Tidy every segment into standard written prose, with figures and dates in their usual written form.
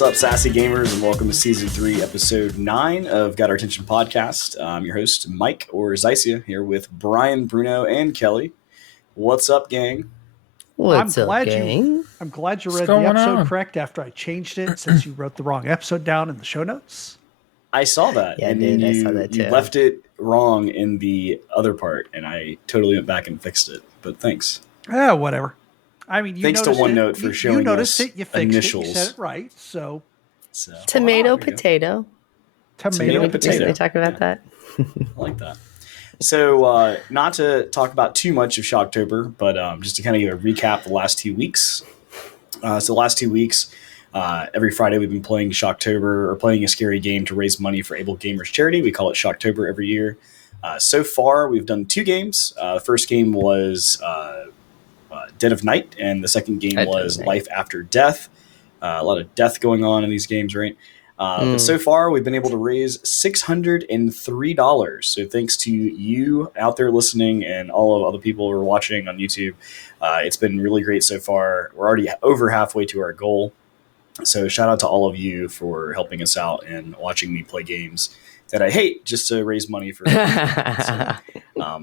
What's up, sassy gamers, and welcome to Season 3, Episode 9 of Got Our Attention Podcast. I'm your host, Mike, or Zycia, here with Brian, Bruno, and Kelly. What's up, gang? What's I'm up, glad gang? I'm glad you read the episode correct after I changed it, since you wrote the wrong episode down in the show notes. I saw that. Yeah, and dude, you, I saw that too. You left it wrong in the other part, and I totally went back and fixed it. But thanks. Whatever. I mean, you Thanks to noticed OneNote for showing you noticed us it, you fixed initials. it, you said it right. So Tomato, there you go. Potato. Tomato, potato. They talk about that. I like that. So, not to talk about too much of Shocktober, but just to kind of give a recap the last 2 weeks. So the last 2 weeks, every Friday we've been playing Shocktober, or playing a scary game to raise money for AbleGamers charity. We call it Shocktober every year. So far, we've done 2 games. The first game was Dead of Night, and the second game was Life After Death. A lot of death going on in these games, right? But so far, we've been able to raise $603. So thanks to you out there listening and all of other people who are watching on YouTube. It's been really great so far. We're already over halfway to our goal. So shout out to all of you for helping us out and watching me play games that I hate just to raise money for. So,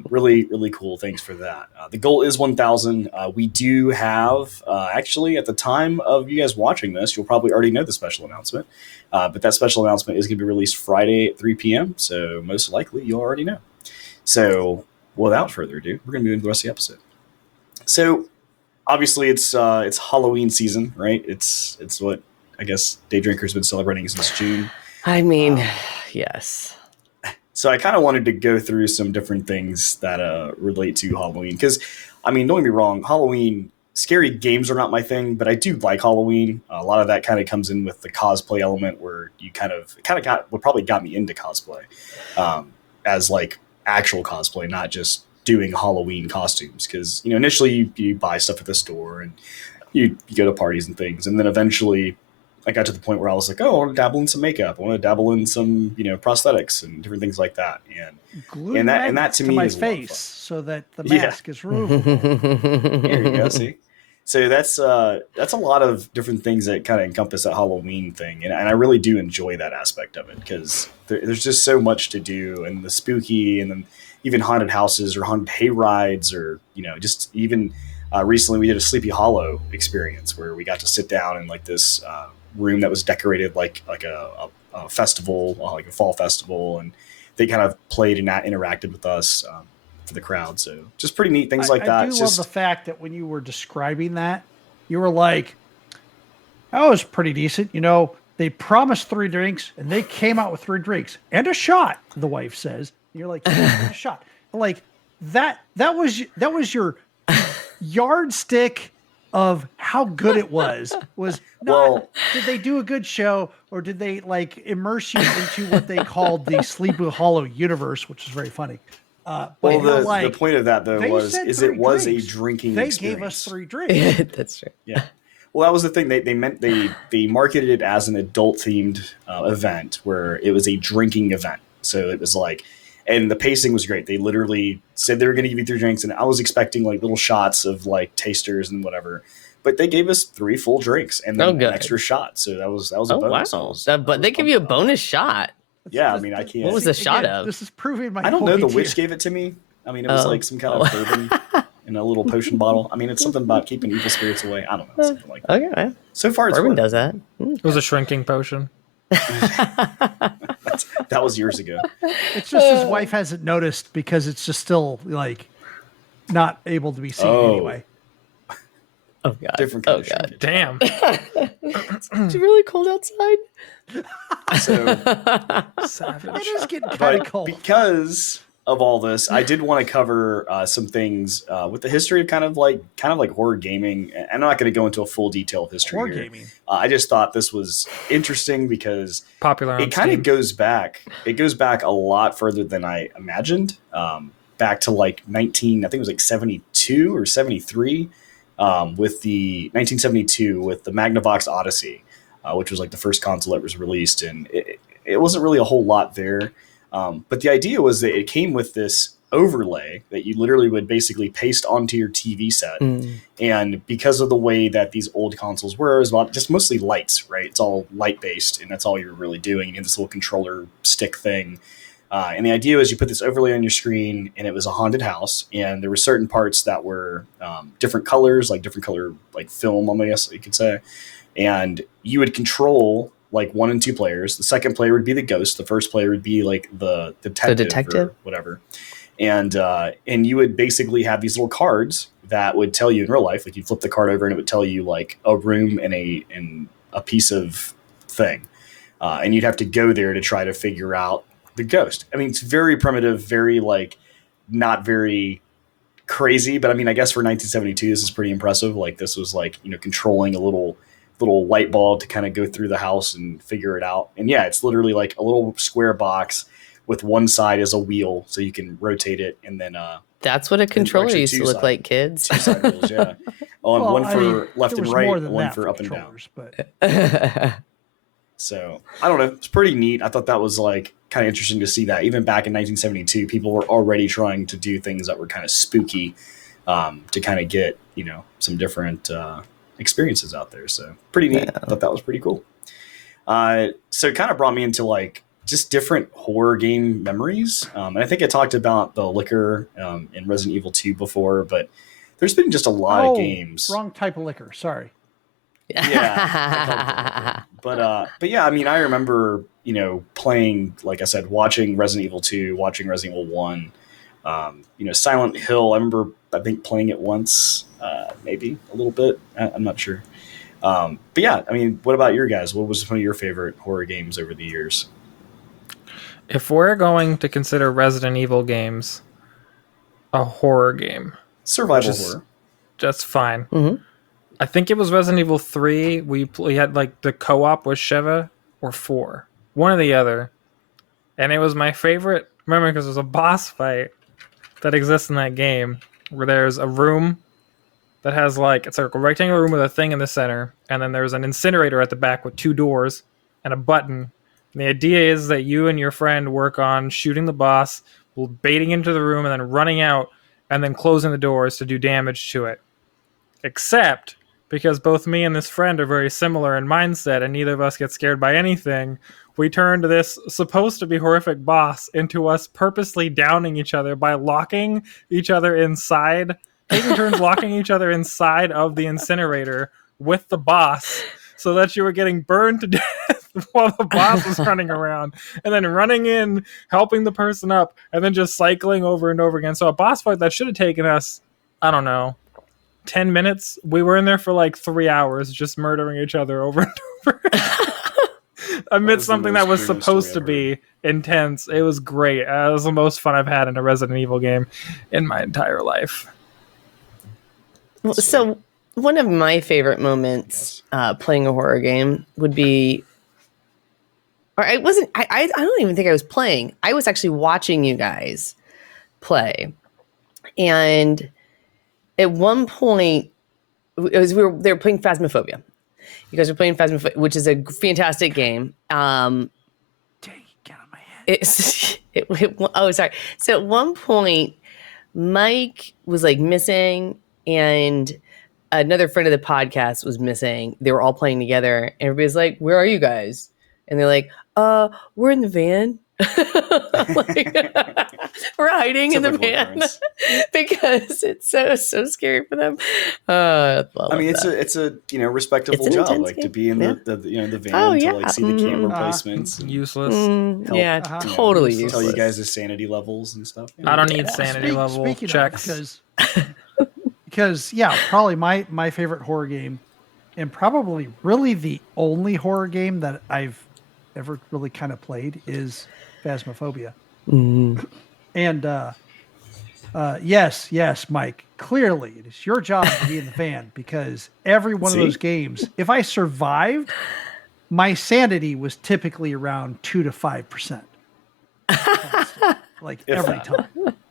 really, really cool. Thanks for that. The goal is 1,000. We do have, actually, at the time of you guys watching this, you'll probably already know the special announcement. But that special announcement is going to be released Friday at 3 p.m. So most likely you'll already know. So without further ado, we're going to move into the rest of the episode. So obviously it's Halloween season, right? It's what I guess Day Drinker's been celebrating since June. I mean, yes. So I kind of wanted to go through some different things that relate to Halloween. Because, I mean, don't get me wrong, Halloween, scary games are not my thing, but I do like Halloween. A lot of that kind of comes in with the cosplay element, where you kind of what probably got me into cosplay as like actual cosplay, not just doing Halloween costumes. Because, you know, initially you buy stuff at the store and you go to parties and things. And then eventually I got to the point where I was like, oh, I want to dabble in some makeup. I want to dabble in some, you know, prosthetics and different things like that. And that to me my is face so that the mask is removable. There you go. See, so that's a lot of different things that kind of encompass that Halloween thing, and I really do enjoy that aspect of it because there's just so much to do, and the spooky, and then even haunted houses or haunted hay rides, or you know, just even recently we did a Sleepy Hollow experience where we got to sit down in like this room that was decorated like a festival, like a fall festival, and they kind of played and interacted with us for the crowd. So just pretty neat things like that. I do love the fact that when you were describing that, you were like, "Oh, it was pretty decent." You know, they promised 3 drinks and they came out with 3 drinks and a shot. The wife says, and "You're like, a shot." Like that was your yardstick of how good it was not did they do a good show, or did they like immerse you into what they called the Sleepy Hollow universe, which is very funny. The point of that though was it was drinks. A drinking they experience. Gave us 3 drinks. That's true. Yeah. Well, that was the thing. They marketed it as an adult themed event where it was a drinking event. So it was like, and the pacing was great. They literally said they were going to give you 3 drinks, and I was expecting like little shots of like tasters and whatever. But they gave us 3 full drinks and then an extra shot. So that was a bonus. Wow. But they give you a bonus shot. Yeah, I mean, I can't. What was the shot of? This is proving my I don't know. The point witch here. gave it to me. I mean, it was like some kind of bourbon in a little potion bottle. I mean, it's something about keeping evil spirits away. I don't know. Something like that. Okay. So far, it's bourbon worked. does that. It was a shrinking potion. That was years ago. It's just his wife hasn't noticed because it's just still like not able to be seen anyway. Oh god. Different kind of God. Damn. It's really cold outside. So Savage. It is getting kind of cold. Because of all this, I did want to cover some things with the history of kind of like horror gaming. And I'm not going to go into a full detail of history Horror here. gaming. I just thought this was interesting because Popular. it kind of goes back. It goes back a lot further than I imagined. Back to like I think it was like 72 or 73. With the 1972 with the Magnavox Odyssey, which was like the first console that was released, and it wasn't really a whole lot there. But the idea was that it came with this overlay that you literally would basically paste onto your TV set. And because of the way that these old consoles were, it was about just mostly lights, right? It's all light based, and that's all you're really doing. You had this little controller stick thing. And the idea was you put this overlay on your screen, and it was a haunted house, and there were certain parts that were different colors, like different color, like film, I guess you could say. And you would control like 1 and 2 players. The second player would be the ghost. The first player would be like the detective or whatever. And you would basically have these little cards that would tell you in real life, like you flip the card over and it would tell you like a room and a piece of thing. And you'd have to go there to try to figure out the ghost. I mean, it's very primitive, very like not very crazy, but I mean, I guess for 1972, this is pretty impressive. Like this was like, controlling a little light bulb to kind of go through the house and figure it out. And yeah, it's literally like a little square box with one side as a wheel so you can rotate it. And then, that's what a controller used to look like, kids. 2 side wheels, yeah. One for left and right, one for up and down. But... So I don't know. It's pretty neat. I thought that was like kind of interesting to see that even back in 1972, people were already trying to do things that were kind of spooky to kind of get, some different experiences out there. So pretty neat. I thought that was pretty cool. So it kind of brought me into like just different horror game memories. And I think I talked about the liquor in Resident Evil 2 before, but there's been just a lot of games. Wrong type of liquor. Sorry. Yeah. But yeah, I mean, I remember, playing, like I said, watching Resident Evil 2, watching Resident Evil 1, Silent Hill. I remember, I think playing it once, maybe a little bit. I'm not sure. But yeah, I mean, what about your guys? What was one of your favorite horror games over the years? If we're going to consider Resident Evil games a horror game, survival horror, that's fine. I think it was Resident Evil 3. We had like the co-op with Sheva, or 4, one or the other, and it was my favorite. Remember, because there's a boss fight that exists in that game where there's a room that has like, it's like a rectangular room with a thing in the center, and then there's an incinerator at the back with 2 doors and a button. And the idea is that you and your friend work on shooting the boss, baiting into the room, and then running out, and then closing the doors to do damage to it. Except because both me and this friend are very similar in mindset, and neither of us get scared by anything, we turned this supposed to be horrific boss into us purposely downing each other by locking each other inside, taking turns locking each other inside of the incinerator with the boss, so that you were getting burned to death while the boss was running around, and then running in, helping the person up, and then just cycling over and over again. So a boss fight that should have taken us, I don't know, 10 minutes, we were in there for like 3 hours just murdering each other over and over amidst something that was supposed to be intense. It was great. It was the most fun I've had in a Resident Evil game in my entire life. So one of my favorite moments playing a horror game would be, or I don't even think I was playing. I was actually watching you guys play. And at one point, they were playing Phasmaphobia. You guys were playing Phasmaphobia, which is a fantastic game. Dang, get on my head. Oh, sorry. So at one point, Mike was like missing, and another friend of the podcast was missing. They were all playing together, and everybody's like, "Where are you guys?" And they're like, we're in the van." Like, we're hiding in the van because it's so scary for them. I mean, it's a respectable job, like game. To be in the van to like see the camera placements. Useless. Totally useless. Tell you guys the sanity levels and stuff. I don't need sanity level checks. Because probably my favorite horror game, and probably really the only horror game that I've ever really kind of played, is Phasmaphobia. And yes, Mike, clearly it is your job to be in the van, because every one of those games, if I survived, my sanity was typically around 2 to 5%. Like every time.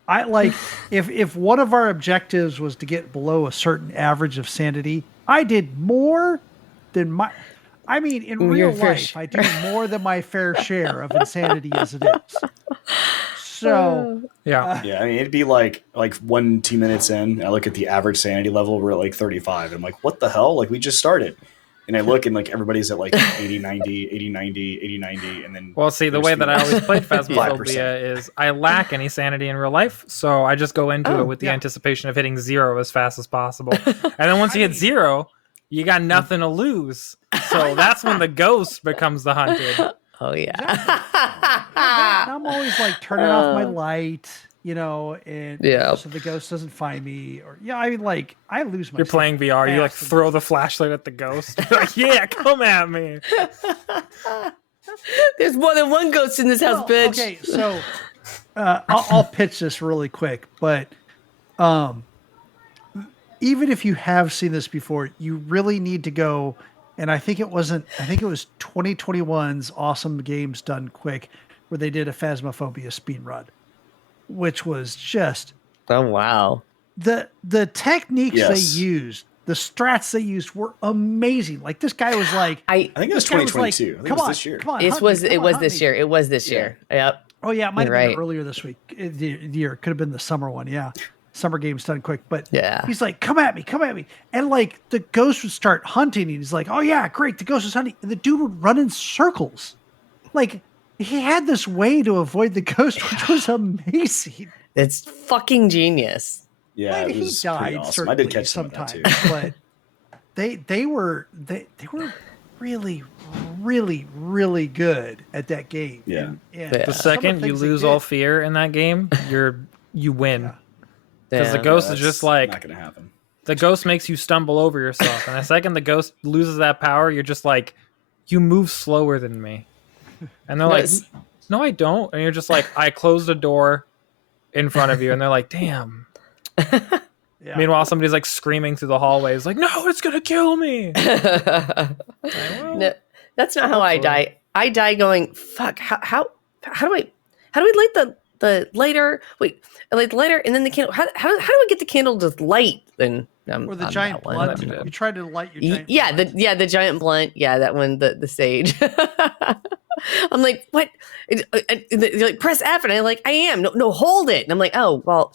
I like if one of our objectives was to get below a certain average of sanity, I did more than in real life, I do more than my fair share of insanity as it is. So Yeah. Yeah, I mean, it'd be like 1-2 minutes in, I look at the average sanity level, we're at like 35. And I'm like, what the hell? Like, we just started. And I look and like everybody's at like 80, 90, 80, 90, 80, 90. And then, Well, see, the way that I always played Phasmaphobia 5%. is I lack any sanity in real life, so I just go into it with the anticipation of hitting 0 as fast as possible. And then once you hit 0, you got nothing to lose. So that's when the ghost becomes the hunted. Oh yeah. And I'm always like turning off my light, and so the ghost doesn't find me. Or I mean, like I lose my. You're playing VR. You like throw the flashlight at the ghost. You're like, yeah, come at me. There's more than one ghost in this house, bitch. Okay, so I'll pitch this really quick, but even if you have seen this before, you really need to go. And I think it was 2021's Awesome Games Done Quick, where they did a Phasmaphobia speed run, which was just wow. The techniques they used, the strats they used were amazing. Like this guy was like, I think it was 2022. Come on, this year. It was this year. It was this year. Yep. Oh yeah, it might have been earlier this week. The year it could have been the summer one. Yeah. Summer Games Done Quick, but he's like, come at me. And like the ghost would start hunting and he's like, oh yeah, great. The ghost is hunting. And the dude would run in circles. Like he had this way to avoid the ghost, which was amazing. It's fucking genius. Yeah, he died awesome. I did catch sometimes, too. But they were really, really, really good at that game. Yeah. And the second you lose all fear in that game, you win. Yeah. Because the ghost is just like, not gonna happen. The ghost makes you stumble over yourself. And the second the ghost loses that power, you're just like, you move slower than me. And they're like, no, I don't. And you're just like, I closed a door in front of you. And they're like, damn. Yeah. Meanwhile, somebody's like screaming through the hallways, like, no, it's going to kill me. No, that's not how I die. I die going, fuck, how do I light the lighter? Wait, I light the lighter and then the candle. How do I get the candle to light? Then or the giant blunt. You tried to light your giant blunt. the giant blunt. Yeah, that one, the sage. I'm like, what? They're like, press F, and I'm like, I am. No, hold it. And I'm like, oh, well,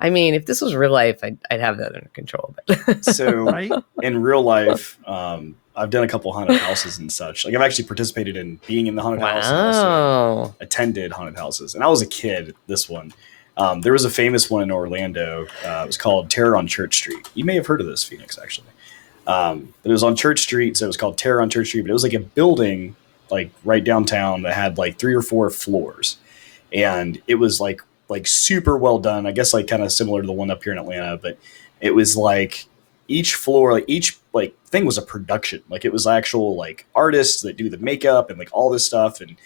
I mean, if this was real life, I'd have that under control. But so in real life, I've done a couple haunted houses and such. Like I've actually participated in being in the haunted house and also attended haunted houses. And I was a kid, this one. There was a famous one in Orlando. It was called Terror on Church Street. You may have heard of this, Phoenix, actually. But it was on Church Street, so it was called Terror on Church Street. But it was like a building, like right downtown, that had like 3 or 4 floors, and it was like super well done. I guess like kind of similar to the one up here in Atlanta, but it was like each floor, like each like thing was a production. Like it was actual like artists that do the makeup and like all this stuff, and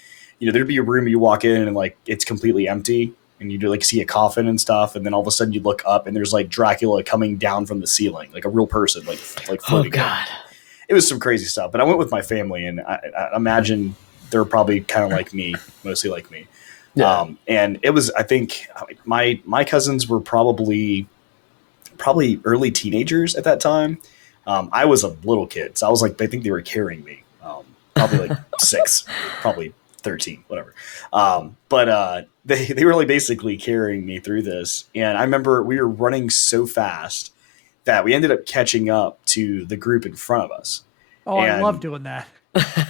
there'd be a room you walk in and like it's completely empty. And you like see a coffin and stuff, and then all of a sudden you look up and there's like Dracula coming down from the ceiling, like a real person, like floating. Oh God! It was some crazy stuff. But I went with my family, and I imagine they're probably kind of like me, mostly like me. Yeah. And it was, I think, my cousins were probably early teenagers at that time. I was a little kid, so I was like, I think they were carrying me, probably like 6, probably 13, whatever. But they were like basically carrying me through this. And I remember we were running so fast that we ended up catching up to the group in front of us. Oh, I love doing that.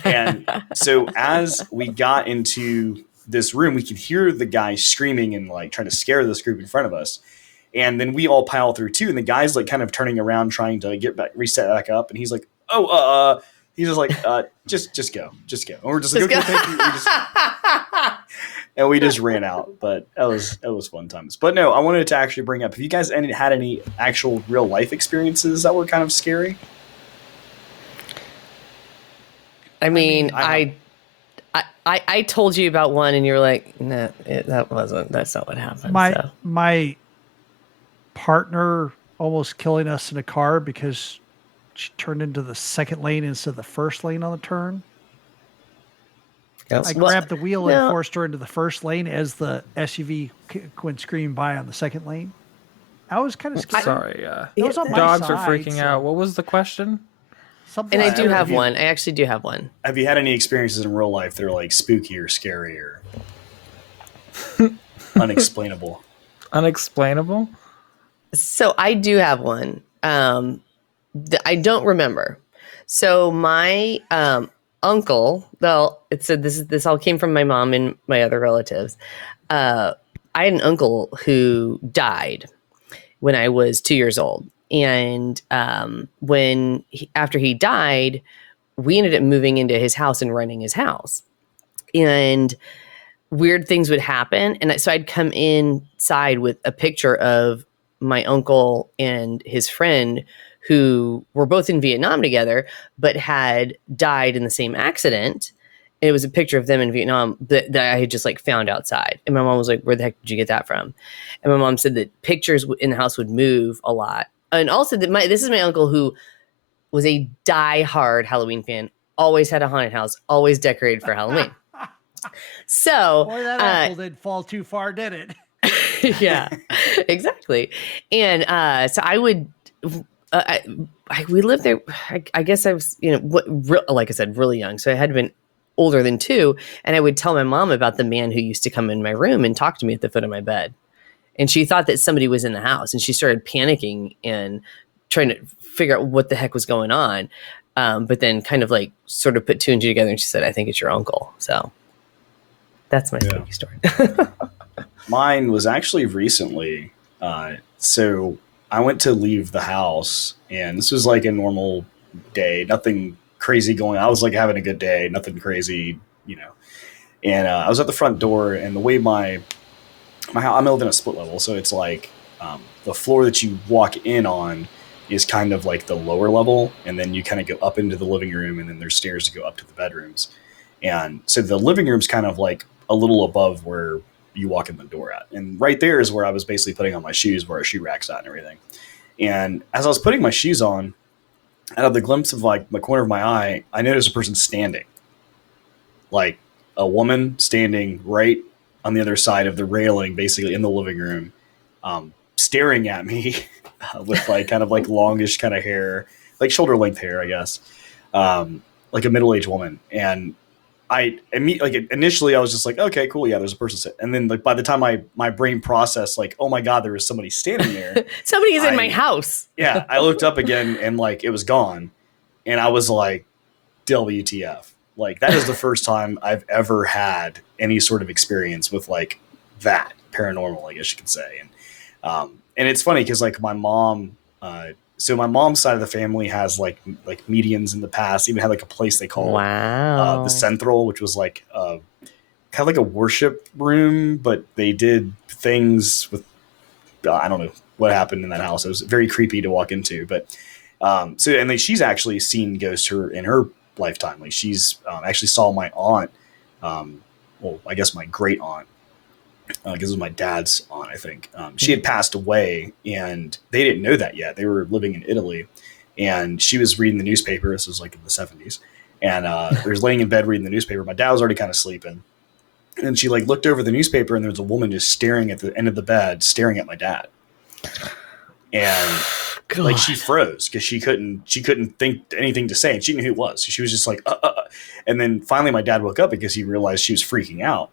And so as we got into this room, we could hear the guy screaming and like trying to scare this group in front of us. And then we all pile through too. And the guy's like kind of turning around, trying to reset back up. And he's like, he's just like, just go. And we're just like, okay, thank you. And we just ran out. But that was fun times. But no, I wanted to actually bring up, have you guys had any actual real life experiences that were kind of scary? I mean, I told you about one, and you were like, "No, that's not what happened." My partner almost killing us in a car because she turned into the second lane instead of the first lane on the turn. I grabbed the wheel and forced her into the first lane as the SUV went screaming by on the second lane. I was kind of scared. Sorry, it was on my dogs side, are freaking out. What was the question? And I do have one. I actually do have one. Have you had any experiences in real life that are like spooky or scary or? unexplainable. Unexplainable? So I do have one. I don't remember. So my uncle, well, it said this all came from my mom and my other relatives. I had an uncle who died when I was 2 years old, and after he died, we ended up moving into his house and renting his house, and weird things would happen. And so I'd come inside with a picture of my uncle and his friend who were both in Vietnam together, but had died in the same accident. And it was a picture of them in Vietnam that I had just like found outside. And my mom was like, where the heck did you get that from? And my mom said that pictures in the house would move a lot. And also that this is my uncle who was a diehard Halloween fan, always had a haunted house, always decorated for Halloween. So boy, that apple didn't fall too far, did it? Yeah, exactly. And so I would, we lived there. I guess I was, like I said, really young. So I had been older than 2. And I would tell my mom about the man who used to come in my room and talk to me at the foot of my bed. And she thought that somebody was in the house, and she started panicking and trying to figure out what the heck was going on. But then kind of like sort of put 2 and 2 together. And she said, I think it's your uncle. So that's my spooky story. Mine was actually recently. So I went to leave the house, and this was like a normal day, nothing crazy going on. I was like having a good day, nothing crazy, And I was at the front door, and the way my house, I live in a split level, so it's like the floor that you walk in on is kind of like the lower level, and then you kind of go up into the living room, and then there's stairs to go up to the bedrooms. And so the living room's kind of like a little above where you walk in the door at. And right there is where I was basically putting on my shoes, where our shoe rack's at and everything. And as I was putting my shoes on, out of the glimpse of like the corner of my eye, I noticed a person standing. Like a woman standing right on the other side of the railing, basically in the living room, staring at me with like kind of like longish kind of hair, like shoulder length hair, I guess. Like a middle-aged woman. And initially I was just like, okay, cool. Yeah, there's a person sitting. And then like by the time my brain processed like, oh my God, there was somebody standing there. Somebody is in my house. Yeah. I looked up again and like, it was gone. And I was like, WTF. Like that is the first time I've ever had any sort of experience with like that paranormal, I guess you could say. And it's funny because like my mom, so my mom's side of the family has like medians in the past, even had like a place they call the Central, which was like kind of like a worship room, but they did things with, I don't know what happened in that house. It was very creepy to walk into, but she's actually seen ghosts in her lifetime. Like she's actually saw my aunt, well, I guess my great aunt, because it was my dad's aunt, I think. She had passed away, and they didn't know that yet. They were living in Italy, and she was reading the newspaper. This was like in the 70s, and they was laying in bed reading the newspaper. My dad was already kind of sleeping, and she like looked over the newspaper, and there was a woman just staring at the end of the bed, staring at my dad, and God. Like she froze because she couldn't think anything to say, and she knew who it was. So she was just like, and then finally my dad woke up because he realized she was freaking out.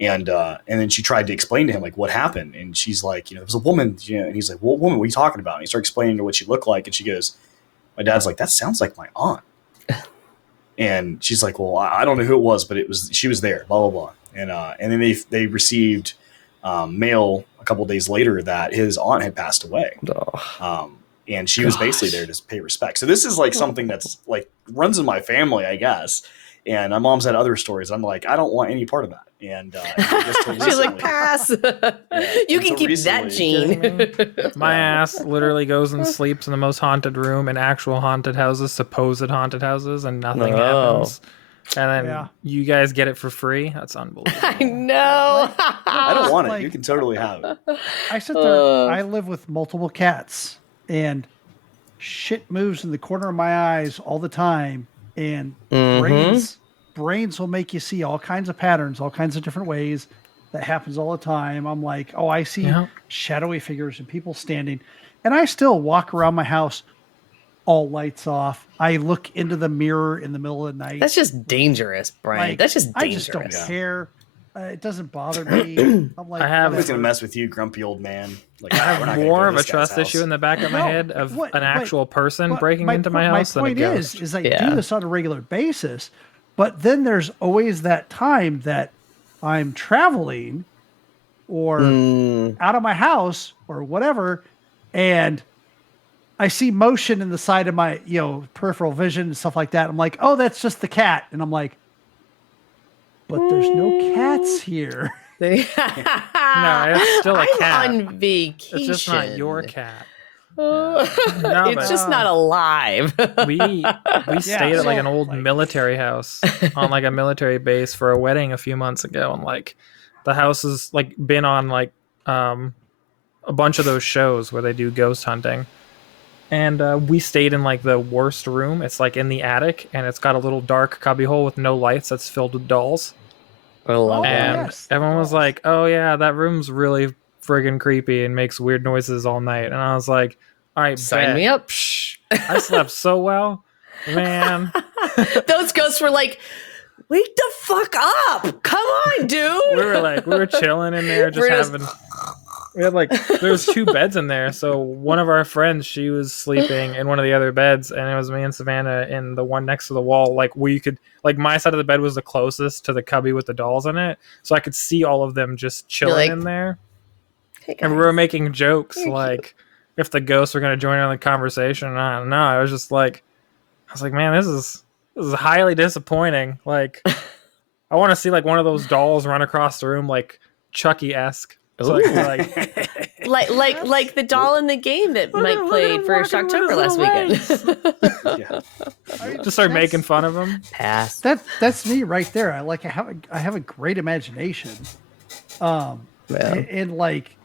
And then she tried to explain to him like what happened, and she's like, there was a woman, and he's like, "Well, woman, what are you talking about?" And he started explaining to her what she looked like, and she goes, "My dad's like, that sounds like my aunt." And she's like, "Well, I don't know who it was, but she was there." Blah blah blah. And then they received mail a couple of days later that his aunt had passed away, and she was basically there to pay respect. So this is like something that's like runs in my family, I guess. And my mom's had other stories. I'm like, I don't want any part of that. And she's like, pass. You can keep that gene. My ass literally goes and sleeps in the most haunted room in actual haunted houses, supposed haunted houses, and nothing happens. And then you guys get it for free. That's unbelievable. I know. I don't want it. You can totally have it. I sit there. I live with multiple cats, and shit moves in the corner of my eyes all the time. And brains will make you see all kinds of patterns, all kinds of different ways. That happens all the time. I'm like, oh, I see shadowy figures and people standing. And I still walk around my house, all lights off. I look into the mirror in the middle of the night. That's just dangerous, Brian. That's just dangerous. I just don't care. It doesn't bother me. I'm like, I have- I'm just whatever. gonna mess with you, grumpy old man. Like, I we're have not gonna more go of to a this guy's trust house. issue in the back of my No, head of what- an but- actual person But breaking into my house than a point ghost. is I Yeah. do this on a regular basis, but then there's always that time that I'm traveling or out of my house or whatever, and I see motion in the side of my, peripheral vision and stuff like that. I'm like, oh, that's just the cat. And I'm like, but there's no cats here. No, it's still a cat. I'm on vacation. It's just not your cat. No, No, it's but- just not alive. We stayed at like an old like- military house on like a military base for a wedding a few months ago, and like the house has like been on like a bunch of those shows where they do ghost hunting. And we stayed in like the worst room. It's like in the attic, and it's got a little dark cubbyhole with no lights that's filled with dolls. I love Oh, that. And yes, everyone was dolls. like, "Oh yeah, that room's really friggin' creepy and makes weird noises all night." And I was like, "All right, Sign bet." me up. I slept so well, man. Those ghosts were like, wake the fuck up. Come on, dude. We were chilling in there, just We're just- having. We had like there was 2 beds in there, so one of our friends, she was sleeping in one of the other beds, and it was me and Savannah in the one next to the wall. Like we could, like my side of the bed was the closest to the cubby with the dolls in it, so I could see all of them just chilling like, in there. Hey, And we guys. were making jokes You're like if the ghosts were going to join in the conversation. I don't know. I was like, man, this is highly disappointing. Like, I want to see like one of those dolls run across the room like Chucky-esque. So I could, like, like the doll in the game that Look Mike at- played for look at him Shocktober with last his weekend. Yeah. just start making fun of him. Pass. That's me right there. I have a great imagination. Yeah. And like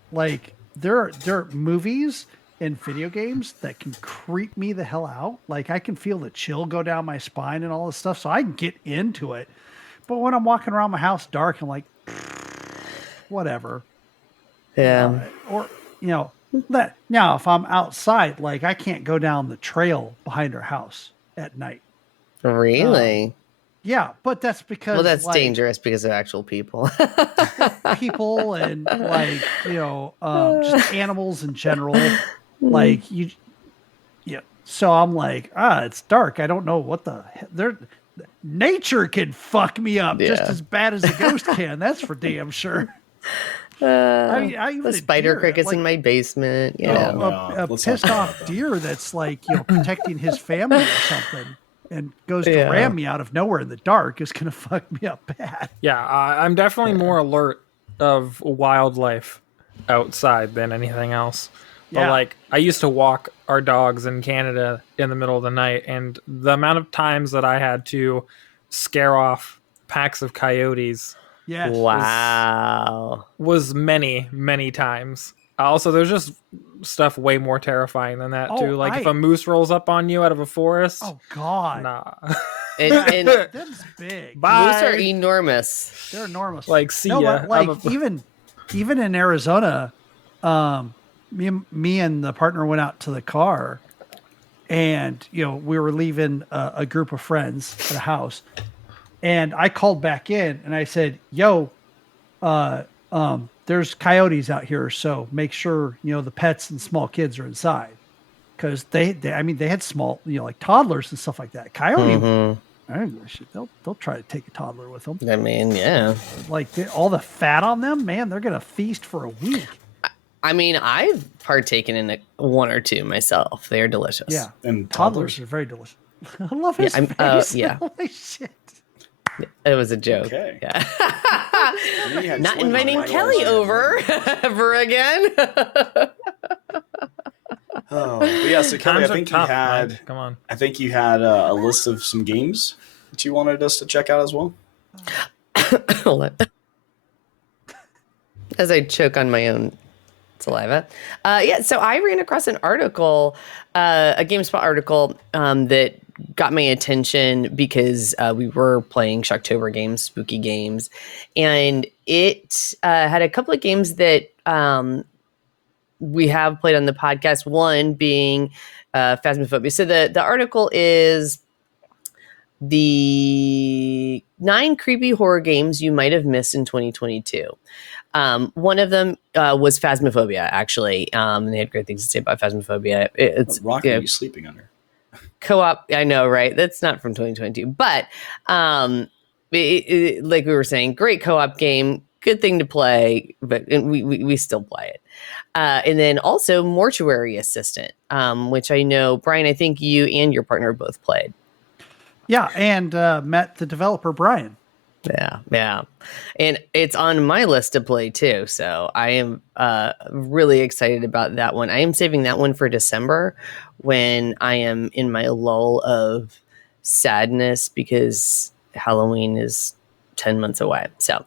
there are movies and video games that can creep me the hell out. Like I can feel the chill go down my spine and all this stuff, so I can get into it. But when I'm walking around my house dark, I'm like, whatever. Yeah. Or that now if I'm outside, like I can't go down the trail behind our house at night. Really? Yeah, but that's because Well, that's like, dangerous because of actual people. people and like just animals in general, like so I'm like, it's dark, I don't know what the nature can fuck me up just Yeah. as bad as a ghost can. That's for damn sure. I even the a spider deer, crickets like, in my basement. You Oh, know. no. a let's not pissed do off that. deer that's like protecting his family or something and goes to Yeah. ram me out of nowhere in the dark is gonna fuck me up bad. Yeah, I'm definitely more alert of wildlife outside than anything else. But Yeah. like, I used to walk our dogs in Canada in the middle of the night, and the amount of times that I had to scare off packs of coyotes Yes. Wow. was many, many times. Also, there's just stuff way more terrifying than that too. Oh, Like if a moose rolls up on you out of a forest, Oh God. nah. And Them's big. Bye. moose are enormous. They're enormous. Like, see no, ya. but like I'm a- even in Arizona, me and the partner went out to the car, and we were leaving a group of friends at a house, and I called back in and I said, "Yo, there's coyotes out here, so make sure the pets and small kids are inside." Because they had small, like toddlers and stuff like that. Coyote, I don't give a shit. They'll try to take a toddler with them. I mean, yeah. Like all the fat on them, man, they're gonna feast for a week. I mean, I've partaken in one or two myself. They're delicious. Yeah, And toddlers are very delicious. I love his I'm- face. yeah. Holy shit. It was a joke. Okay. Yeah. And then you had Not twins inviting right Kelly over ever again. Oh, but yeah. So Kelly, Times are tough, man. Come on. I think you had a list of some games that you wanted us to check out as well. Hold on. As I choke on my own saliva. So I ran across an article, a GameSpot article that got my attention because we were playing Shocktober games, spooky games, and it had a couple of games that we have played on the podcast, one being Phasmaphobia. So the article is the 9 creepy horror games you might have missed in 2022. One of them was Phasmaphobia, actually. They had great things to say about Phasmaphobia. It's What rock are you sleeping under? co-op. I know, right? That's not from 2022, but like we were saying, great co-op game, good thing to play, but we still play it. And then also Mortuary Assistant, which I know, Brian, I think you and your partner both played. Yeah, and met the developer, Brian. Yeah. And it's on my list to play too. So I am really excited about that one. I am saving that one for December when I am in my lull of sadness because Halloween is 10 months away. So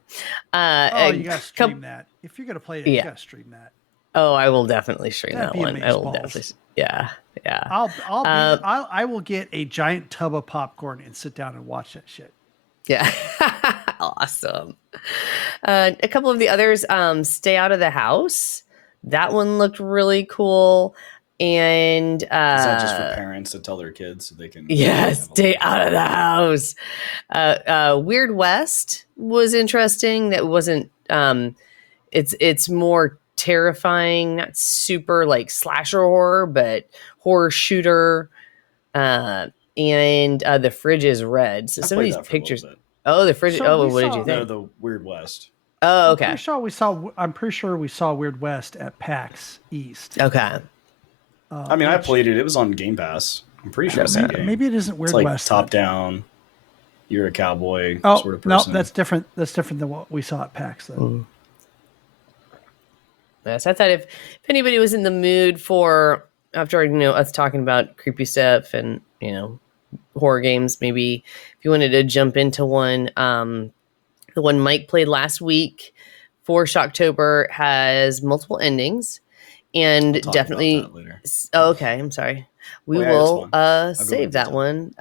you got to stream that. If you're going to play it, you got to stream that. Oh, I will definitely stream That'd that one. I will definitely. Yeah. I will get a giant tub of popcorn and sit down and watch that shit. Yeah. Awesome. A couple of the others, Stay Out of the House. That one looked really cool. And is that just for parents to tell their kids so they can stay out of the house? Weird West was interesting. That wasn't it's more terrifying, not super like slasher horror, but horror shooter. And the fridge is red. So some of these pictures. Oh, the fridge. What did you think? No, the Weird West. Oh, okay. I'm pretty sure we saw Weird West at PAX East. Okay. I played it. It was on Game Pass. I'm pretty sure it's the game. Maybe it isn't Weird it's like West. Top down. You're a cowboy sort of person. No, that's different. That's different than what we saw at PAX, though. Yes, I thought if anybody was in the mood for, after us talking about creepy stuff and horror games, maybe if you wanted to jump into one, the one Mike played last week for Shocktober has multiple endings, and definitely. Okay, I'm sorry. We will save that one.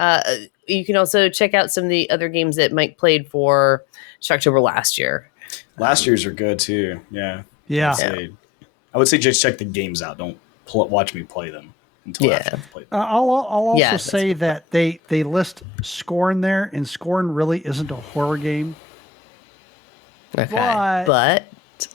You can also check out some of the other games that Mike played for Shocktober last year. Last year's are good too. Yeah. I would say just check the games out. Don't watch me play them until after I've played them. I'll also say that they list Scorn there, and Scorn really isn't a horror game. Okay, but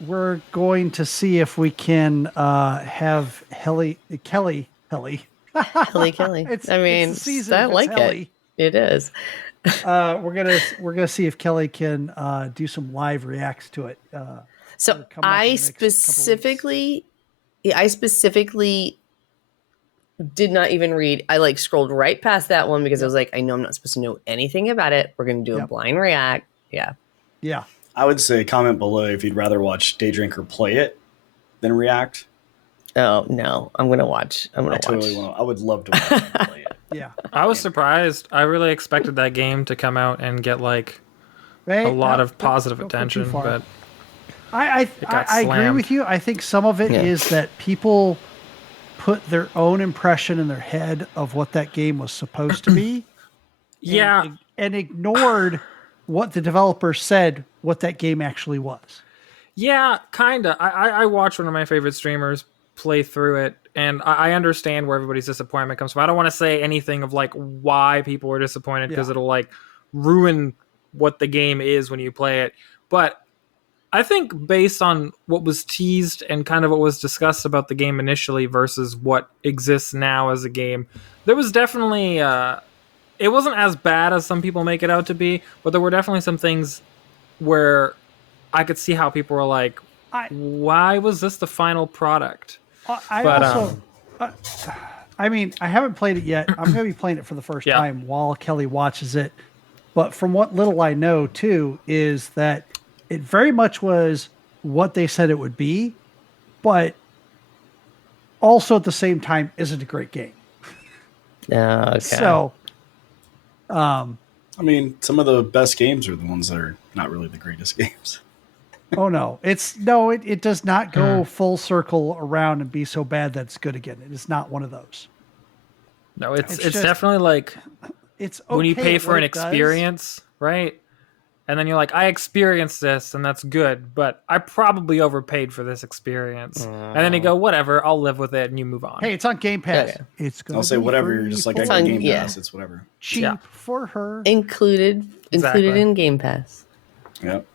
we're going to see if we can have Kelly. Kelly. It's the season. I like Helly. It is. We're gonna see if Kelly can do some live reacts to it. So I specifically did not even read. I scrolled right past that one because I was like, I know I'm not supposed to know anything about it. We're gonna do a blind react. Yeah. I would say comment below if you'd rather watch Daydrinker play it than react. Oh no, I'm gonna watch. I would love to watch him play it. Yeah. I was surprised. I really expected that game to come out and get a lot of positive attention, but I agree with you. I think some of it is that people put their own impression in their head of what that game was supposed to be. And ignored what the developer said what that game actually was. Yeah, kind of. I watched one of my favorite streamers play through it, and I understand where everybody's disappointment comes from. I don't want to say anything of why people were disappointed because it'll ruin what the game is when you play it. But I think based on what was teased and kind of what was discussed about the game initially versus what exists now as a game, there was definitely it wasn't as bad as some people make it out to be, but there were definitely some things where I could see how people were like, why was this the final product? I haven't played it yet. I'm going to be playing it for the first time while Kelly watches it. But from what little I know, too, is that it very much was what they said it would be, but also at the same time isn't a great game. Okay. So, some of the best games are the ones that are not really the greatest games. Oh no, it does not go full circle around and be so bad that it's good again. It is not one of those. No, it's definitely it's okay when you pay for an experience, right? and then you're like, I experienced this, and that's good, but I probably overpaid for this experience. And then you go, whatever, I'll live with it, and you move on. Hey, it's on Game Pass. Okay. It's gonna I'll say be whatever. free You're just like, for I got on- Game yeah. Pass. It's whatever. cheap Yeah. for her. Included Exactly. in Game Pass. Yep.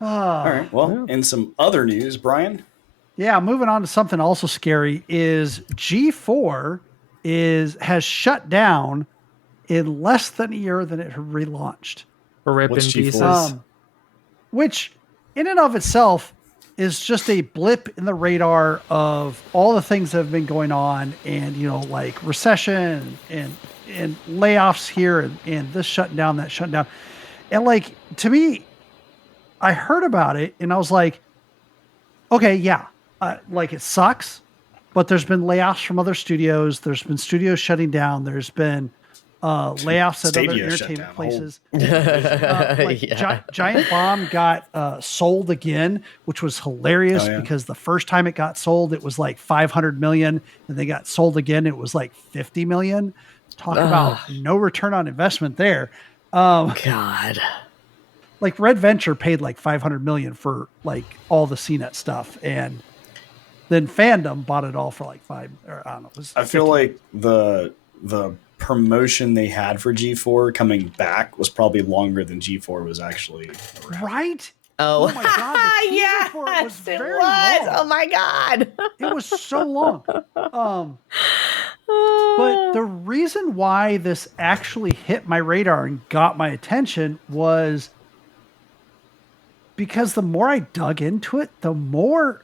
Ah. All right. Well, in some other news, Brian. Yeah, moving on to something also scary is G4 has shut down in less than a year than it had relaunched. Rip in What's G4? pieces. Which in and of itself is just a blip in the radar of all the things that have been going on, and like recession and layoffs here and this shutting down, that shutting down. And like, to me, I heard about it and I was like, okay, yeah, like it sucks, but there's been layoffs from other studios. There's been studios shutting down. There's been layoffs at other Stadia shut entertainment down. places. Yeah. Giant Bomb got sold again, which was hilarious because the first time it got sold, it was like 500 million, and they got sold again. It was like 50 million. Talk about no return on investment there. God. Like Red Venture paid like 500 million for like all the CNET stuff, and then Fandom bought it all for like I don't know. I feel like the promotion they had for G4 coming back was probably longer than G4 was actually around. Right? Oh, my God, the teaser for it was yes, very it was. long. Oh my God. It was so long. But the reason why this actually hit my radar and got my attention was because the more I dug into it, the more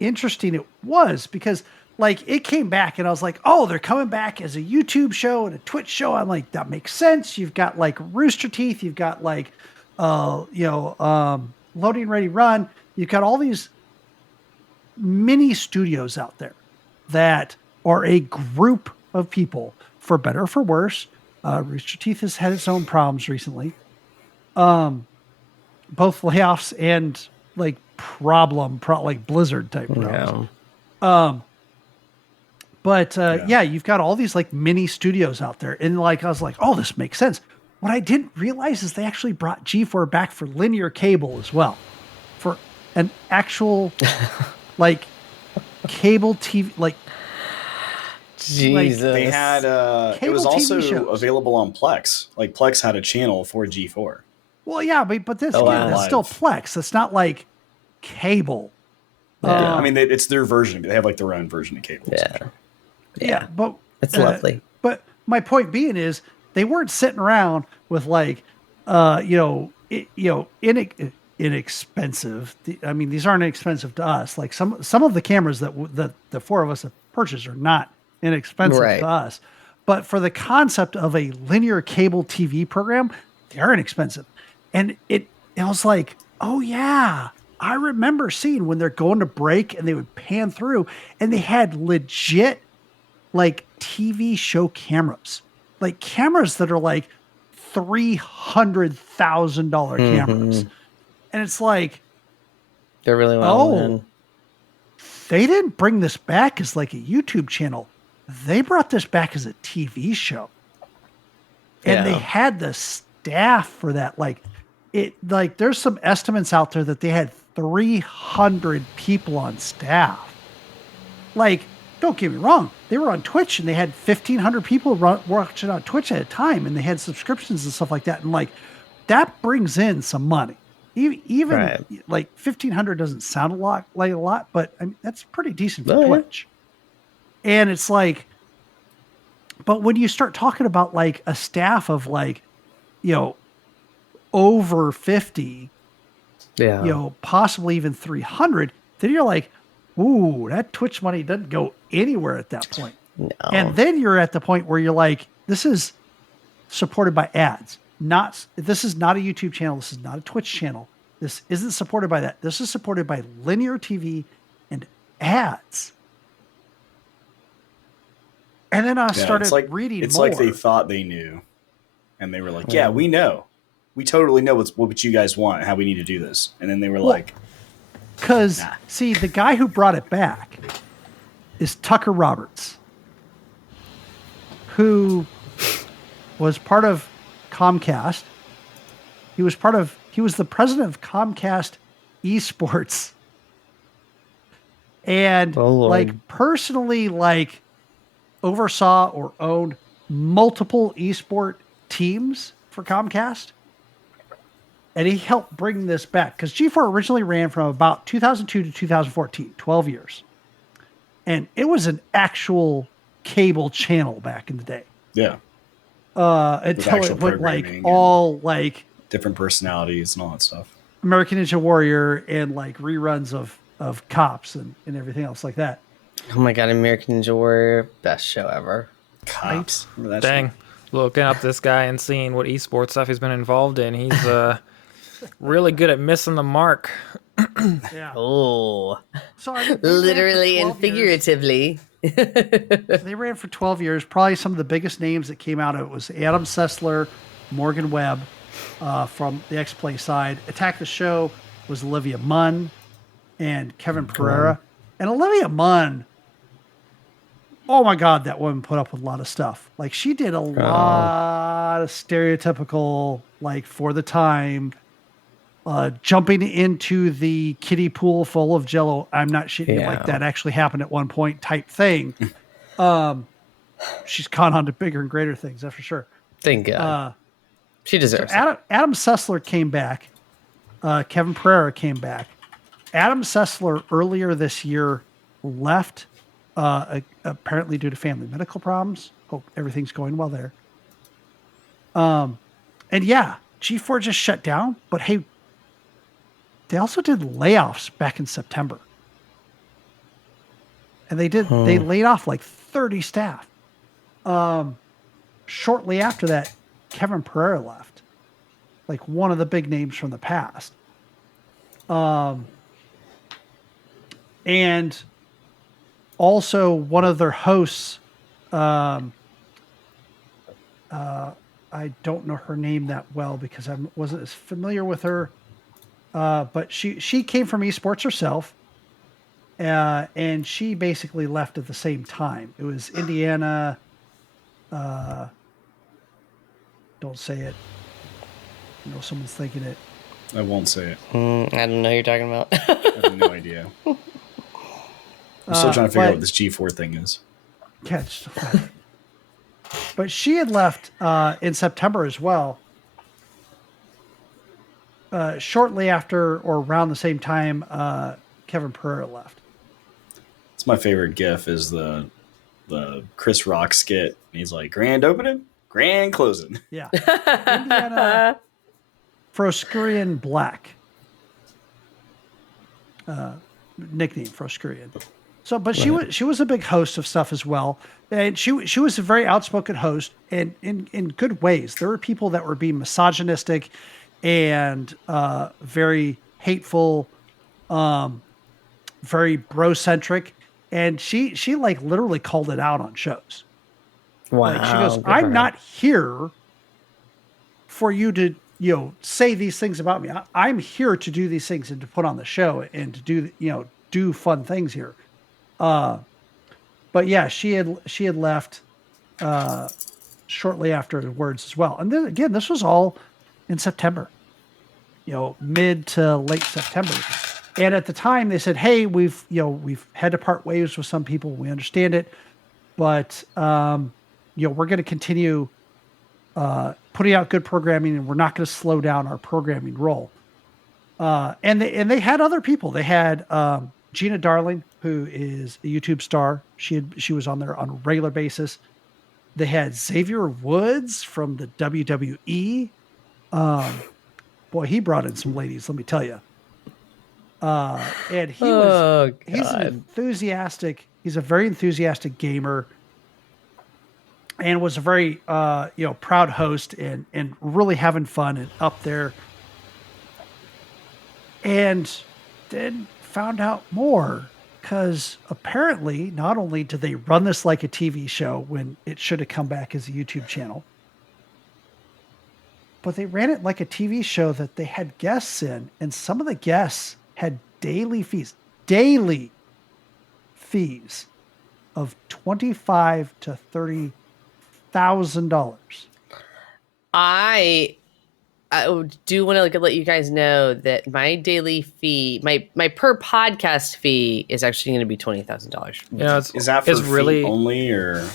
interesting it was, because like it came back and I was like, oh, they're coming back as a YouTube show and a Twitch show. I'm like, that makes sense. You've got like Rooster Teeth. You've got like, Loading Ready Run. You've got all these mini studios out there that are a group of people, for better or for worse. Rooster Teeth has had its own problems recently. Both layoffs and like like Blizzard type problems. No. But yeah, you've got all these like mini studios out there. And like, I was like, oh, this makes sense. What I didn't realize is they actually brought G4 back for linear cable as well. For an actual like cable TV, like Jesus. They had it was Cable TV also shows. available on Plex. Like Plex had a channel for G4. well, yeah, but this, Oh, again, wow. that's still Plex. It's not like cable. Yeah. I mean, it's their version. They have like their own version of cable. Yeah. Yeah, but It's lovely. But my point being is they weren't sitting around with like, inexpensive. I mean, these aren't expensive to us. Like some of the cameras that the four of us have purchased are not inexpensive Right. to us. But for the concept of a linear cable TV program, they are inexpensive. And it was like, oh yeah, I remember seeing when they're going to break and they would pan through and they had legit like TV show cameras, like cameras that are like $300,000 cameras. And it's like, They're really well done. they didn't bring this back as like a YouTube channel. They brought this back as a TV show. And they Yeah. had the staff for that. Like there's some estimates out there that they had 300 people on staff. Like, don't get me wrong. They were on Twitch and they had 1,500 people watching on Twitch at a time, and they had subscriptions and stuff like that. And like, that brings in some money. Even Right. like 1,500 doesn't sound a lot, but I mean, that's pretty decent for Oh, yeah. Twitch. And it's like, but when you start talking about like a staff of like, over 50, Yeah. possibly even 300, then you're like, ooh, that Twitch money doesn't go anywhere at that point. No. And then you're at the point where you're like, this is supported by ads. This is not a YouTube channel. This is not a Twitch channel. This isn't supported by that. This is supported by linear TV and ads. And then I started reading It's more. like they thought they knew, and they were like, "Yeah, we know. We totally know what you guys want and how we need to do this." And then they were like, Because, see, the guy who brought it back is Tucker Roberts, who was part of Comcast He was the president of Comcast Esports. And personally oversaw or owned multiple esport teams for Comcast. And he helped bring this back because G4 originally ran from about 2002 to 2014, 12 years. And it was an actual cable channel back in the day. Yeah. Until it went all different personalities and all that stuff. American Ninja Warrior and reruns of Cops and everything else like that. Oh my God, American Ninja Warrior, best show ever. Cops. That Dang. Looking up this guy and seeing what esports stuff he's been involved in. He's really good at missing the mark. Yeah. Oh. So literally and figuratively. They ran for 12 years. Probably some of the biggest names that came out of it was Adam Sessler, Morgan Webb from the X-Play side. Attack the Show was Olivia Munn and Kevin Pereira. And Olivia Munn, oh my God, that woman put up with a lot of stuff. She did a lot of stereotypical, for the time, jumping into the kiddie pool full of Jello. I'm not shitting you, that actually happened at one point type thing. She's gone on to bigger and greater things, that's for sure. Thank God. She deserves it. Adam Sessler came back. Kevin Pereira came back. Adam Sessler earlier this year left, apparently due to family medical problems. Hope everything's going well there. And yeah, G4 just shut down, but hey, they also did layoffs back in September. And they laid off 30 staff. Shortly after that, Kevin Pereira left. One of the big names from the past. And also one of their hosts, I don't know her name that well because I wasn't as familiar with her. But she came from esports herself. And she basically left at the same time. It was Indiana. Don't say it. Someone's thinking it. I won't say it. I don't know who you're talking about. I have no idea. I'm still trying to figure out what this G4 thing is. Yeah, it's still funny. But she had left in September as well. Shortly after or around the same time Kevin Pereira left. It's my favorite GIF is the Chris Rock skit. He's like, grand opening, grand closing. Yeah. Indiana Froskurian Black. Nickname Froskurian. So, but she was a big host of stuff as well, and she was a very outspoken host, and in good ways. There were people that were being misogynistic and very hateful, very bro-centric, and she literally called it out on shows. Wow. She goes, I'm not here for you to say these things about me. I'm here to do these things and to put on the show and to do fun things here. But yeah, she had left shortly afterwards as well. And then again, this was all in September, mid to late September. And at the time they said, hey, we've had to part ways with some people. We understand it, but we're going to continue putting out good programming, and we're not going to slow down our programming role. And they had other people. They had Gina Darling, who is a YouTube star. She was on there on a regular basis. They had Xavier Woods from the WWE. Boy, he brought in some ladies, let me tell you. And he's an enthusiastic. He's a very enthusiastic gamer, and was a very proud host and really having fun and up there. And then found out more, because apparently not only did they run this like a TV show when it should have come back as a YouTube channel, but they ran it like a TV show that they had guests in, and some of the guests had daily fees of $25,000 to $30,000. I I do want to let you guys know that my daily fee, my per podcast fee, is actually going to be $20,000. Yeah, Is that for it's feet really only, or?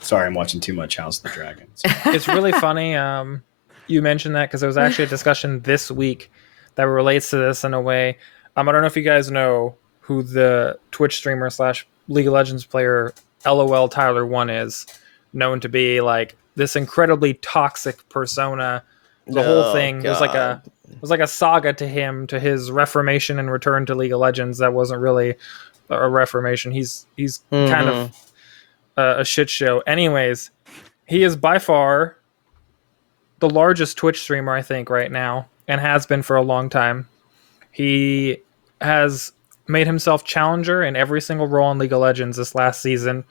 Sorry, I'm watching too much House of the Dragons. it's really funny. You mentioned that because there was actually a discussion this week that relates to this in a way. I don't know if you guys know who the Twitch streamer / League of Legends player LOL Tyler 1 is, known to be like this incredibly toxic persona. The whole thing was like a saga to him, to his reformation and return to League of Legends. That wasn't really a reformation. He's kind of a shit show. Anyways, he is by far the largest Twitch streamer, I think, right now, and has been for a long time. He has made himself challenger in every single role in League of Legends this last season,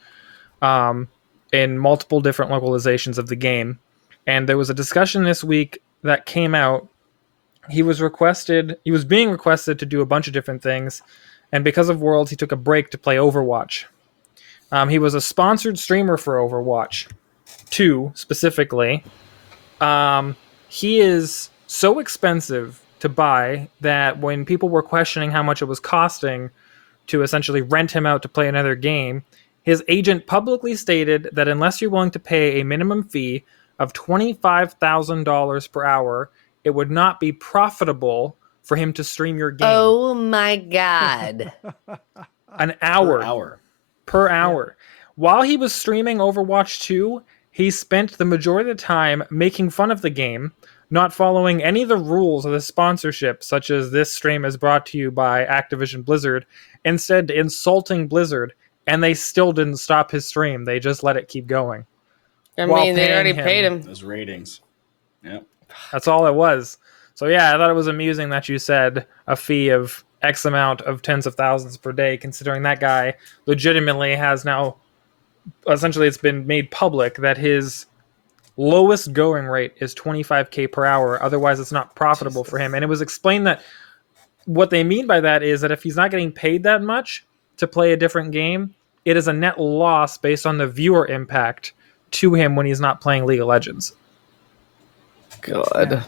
in multiple different localizations of the game. And there was a discussion this week that came out. He was being requested to do a bunch of different things, and because of Worlds, he took a break to play Overwatch. He was a sponsored streamer for Overwatch 2 specifically. He is so expensive to buy that when people were questioning how much it was costing to essentially rent him out to play another game, his agent publicly stated that unless you're willing to pay a minimum fee of $25,000 per hour, it would not be profitable for him to stream your game. Oh my God. An hour. Per hour. Yeah. While he was streaming Overwatch 2, he spent the majority of the time making fun of the game, not following any of the rules of the sponsorship, such as this stream is brought to you by Activision Blizzard, instead insulting Blizzard, and they still didn't stop his stream. They just let it keep going. I mean, they already paid him. Those ratings. Yeah. That's all it was. So yeah, I thought it was amusing that you said a fee of X amount of tens of thousands per day, considering that guy legitimately has now, essentially it's been made public that his lowest going rate is $25K per hour. Otherwise, it's not profitable for him. And it was explained that what they mean by that is that if he's not getting paid that much to play a different game, it is a net loss based on the viewer impact to him when he's not playing League of Legends. God. Yeah.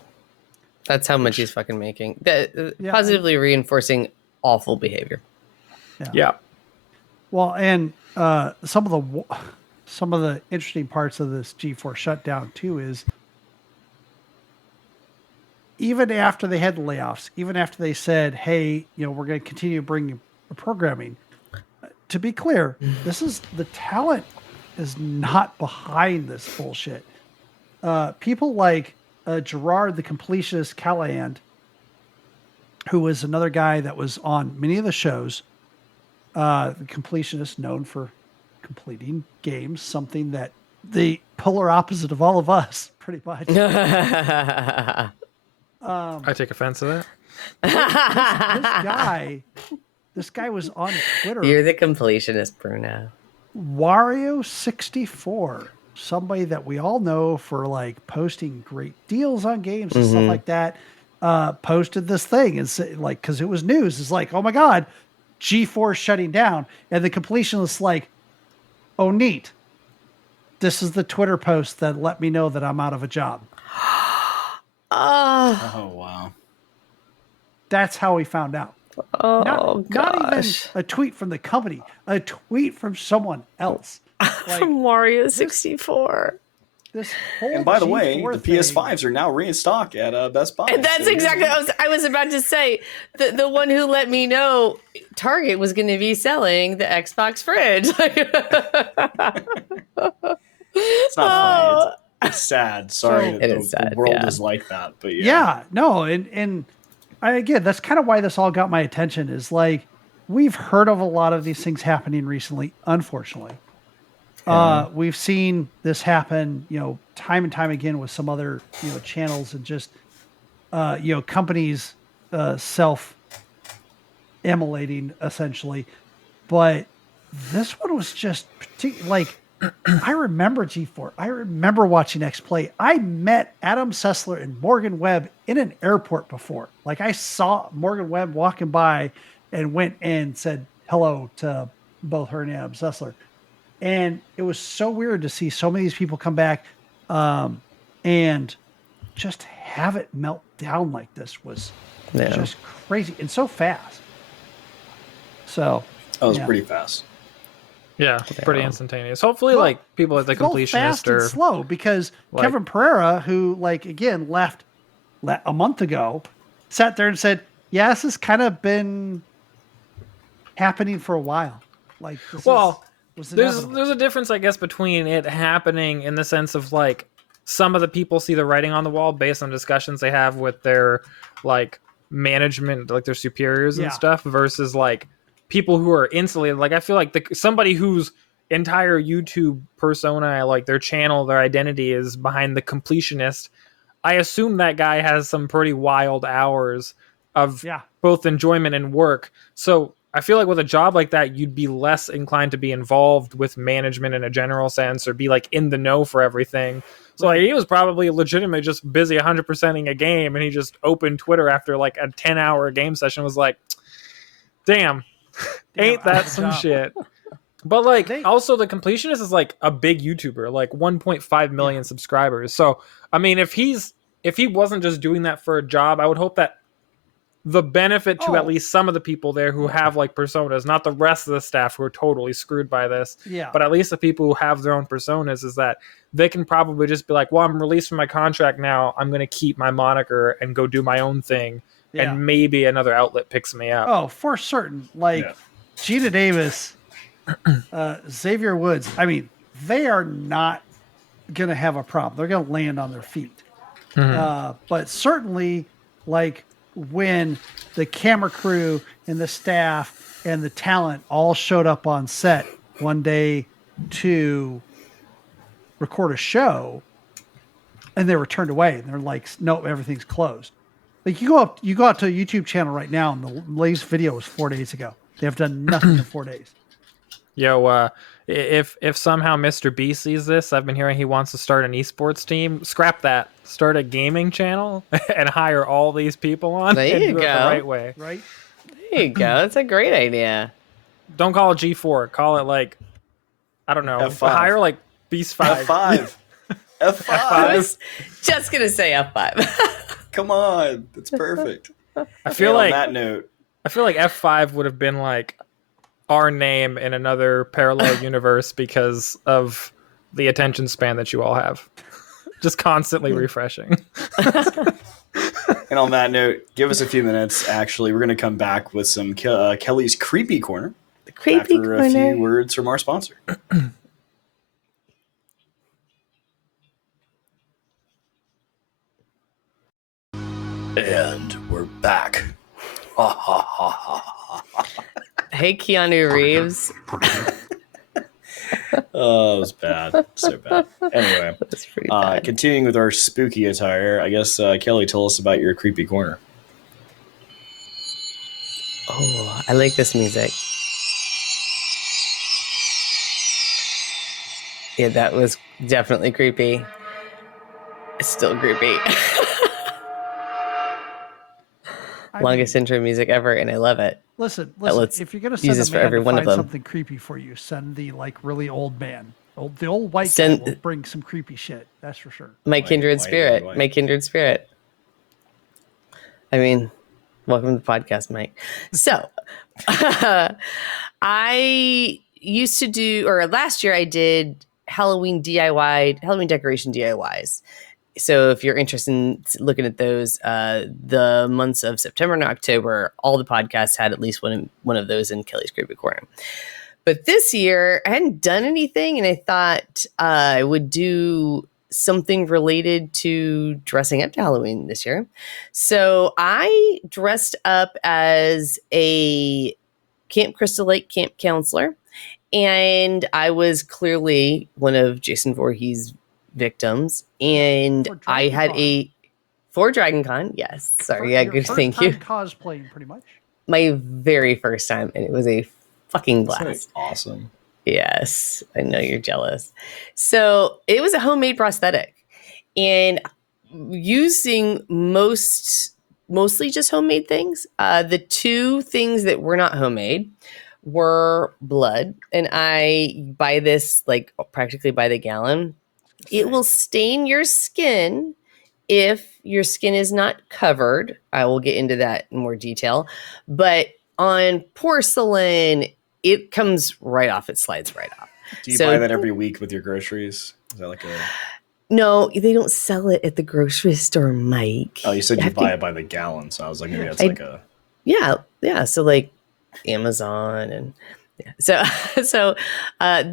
That's how much he's fucking making. Positively reinforcing awful behavior. Yeah. Well, and some of the interesting parts of this G4 shutdown too is even after they had the layoffs, even after they said, "Hey, we're going to continue bringing programming." To be clear, the talent is not behind this bullshit. People like Gerard, the completionist Callahan, who was another guy that was on many of the shows. The completionist, known for completing games, something that the polar opposite of all of us, pretty much. I take offense to that. This guy was on Twitter. You're the completionist, Bruno. Wario64, somebody that we all know for like posting great deals on games and stuff like that, posted this thing and said, like, because it was news. It's like, oh my God, G4 shutting down. And the completionist like, oh, neat. This is the Twitter post that let me know that I'm out of a job. Oh, wow. That's how we found out. Oh, not even a tweet from the company, a tweet from someone else. Like, from Wario64. This whole and by the way, the PS5s are now in stock at Best Buy. And that's exactly what I was about to say. The one who let me know Target was going to be selling the Xbox fridge. It's not funny. It's sad. Sorry that the world is like that. But no, and again, that's kind of why this all got my attention. Is like we've heard of a lot of these things happening recently, unfortunately. We've seen this happen, time and time again with some other, channels and just, companies self-immolating essentially. But this one was just like, I remember G4. I remember watching X Play. I met Adam Sessler and Morgan Webb in an airport before. Like I saw Morgan Webb walking by and went and said hello to both her and Adam Sessler. And it was so weird to see so many of these people come back and just have it melt down like this was Yeah. just crazy and so fast. So That was pretty fast. Yeah, pretty instantaneous. Hopefully, Well, like people at the both completionist fast and or slow, because like- Kevin Pereira, who again left a month ago, sat there and said, "Yeah, this has kind of been happening for a while." Like, this was inevitable. there's a difference, I guess, between it happening in the sense of like some of the people see the writing on the wall based on discussions they have with their like management, like their superiors and stuff, versus like people who are insulated. Like I feel like somebody whose entire YouTube persona, like their channel, their identity is behind the completionist. I assume that guy has some pretty wild hours of both enjoyment and work. So I feel like with a job like that, you'd be less inclined to be involved with management in a general sense or be like in the know for everything. So like, he was probably legitimately just busy 100%ing a game, and he just opened Twitter after like a 10-hour game session, was like, damn ain't that some shit. But like also the completionist is like a big YouTuber, like 1.5 million subscribers. So I mean, if he wasn't just doing that for a job, I would hope that the benefit to at least some of the people there who have like personas, not the rest of the staff who are totally screwed by this, but at least the people who have their own personas, is that they can probably just be like, well, I'm released from my contract now, I'm going to keep my moniker and go do my own thing, and maybe another outlet picks me up. Oh, for certain. Like Gina Davis, Xavier Woods, I mean, they are not going to have a problem. They're going to land on their feet. But certainly, like, when the camera crew and the staff and the talent all showed up on set one day to record a show, and they were turned away, and they're like, no, everything's closed. Like, you go out to a YouTube channel right now, and the latest video was 4 days ago. They have done nothing in 4 days. Yo, if somehow Mr. B sees this, I've been hearing he wants to start an esports team. Scrap that. Start a gaming channel and hire all these people on. There and you do go. it the right way. Right? There you go. That's a great idea. Don't call it G4. Call it like, I don't know. F5. Hire like Beast 5. F5. F5. I was just gonna say F5. Come on, that's perfect. I feel like on that note, I feel like F5 would have been like our name in another parallel universe because of the attention span that you all have. Just constantly refreshing. And on that note, give us a few minutes. Actually, we're going to come back with some Kelly's Creepy Corner. The Creepy after Corner. a few words from our sponsor. And we're back. Hey, Keanu Reeves. Oh, it was bad. So bad. Anyway, That's pretty bad. continuing with our spooky attire, I guess, Kelly, tell us about your Creepy Corner. Oh, I like this music. Yeah, that was definitely creepy. It's still creepy. Longest intro music ever, and I love it. Listen. let's If you're going to use send this a for man every to one of find them. something creepy for you, send the really old man. The old white Send- guy will bring some creepy shit. That's for sure. My kindred white, spirit. white. My kindred spirit. I mean, welcome to the podcast, Mike. So, I used to do, or last year I did Halloween decoration DIYs. So if you're interested in looking at those, the months of September and October, all the podcasts had at least one of those in Kelly's Creepy Corner. But this year, I hadn't done anything, and I thought I would do something related to dressing up to Halloween this year. So I dressed up as a Camp Crystal Lake camp counselor, and I was clearly one of Jason Voorhees' victims, and I had for Dragon Con. Yes, sorry, yeah, good, thank you. Cosplaying, pretty much. My very first time, and it was a fucking blast. That's awesome. Yes, I know you're jealous. So it was a homemade prosthetic, and using mostly just homemade things. The two things that were not homemade were blood, and I buy this like practically by the gallon. It will stain your skin if your skin is not covered. I will get into that in more detail. But on porcelain, it comes right off. It slides right off. Do you buy that every week with your groceries? Is that like a... No, they don't sell it at the grocery store, Mike. Oh, you said you buy it by the gallon, so I was like, maybe that's like a... Yeah. So like Amazon and so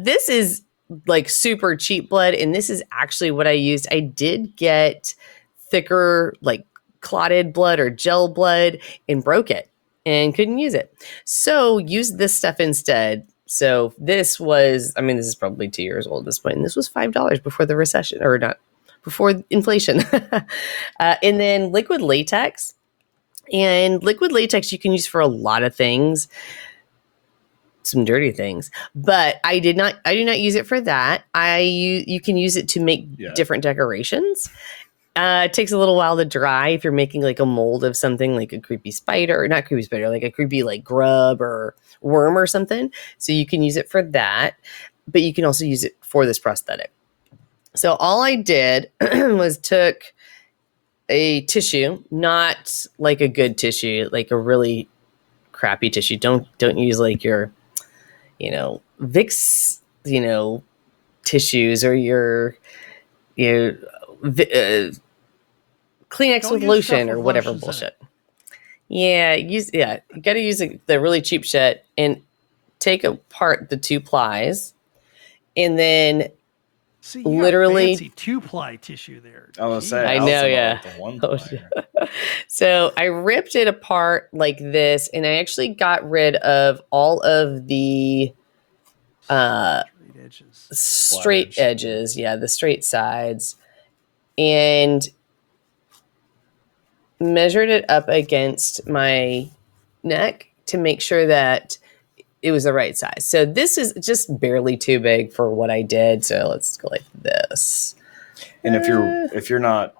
this is like super cheap blood, and this is actually what I used. I did get thicker, like clotted blood or gel blood, and broke it and couldn't use it. So use this stuff instead. So this was, I mean, this is probably 2 years old at this point, and this was $5 before the recession, or not, before inflation. And then liquid latex. And liquid latex you can use for a lot of things, some dirty things, but I do not use it for that. You can use it to make different decorations. It takes a little while to dry if you're making like a mold of something like a creepy spider, or not creepy spider, like a creepy like grub or worm or something. So you can use it for that, but you can also use it for this prosthetic. So all I did was took a tissue, not like a good tissue, like a really crappy tissue. Don't use like your, Vicks, tissues, or your Kleenex with lotion or whatever bullshit. Yeah, you got to use the really cheap shit, and take apart the 2 plies, and then literally fancy 2-ply tissue there. I was saying, I know, yeah. The 1-ply. So I ripped it apart like this, and I actually got rid of all of the straight edges. Yeah, the straight sides, and measured it up against my neck to make sure that it was the right size. So this is just barely too big for what I did. So let's go like this. And if you're not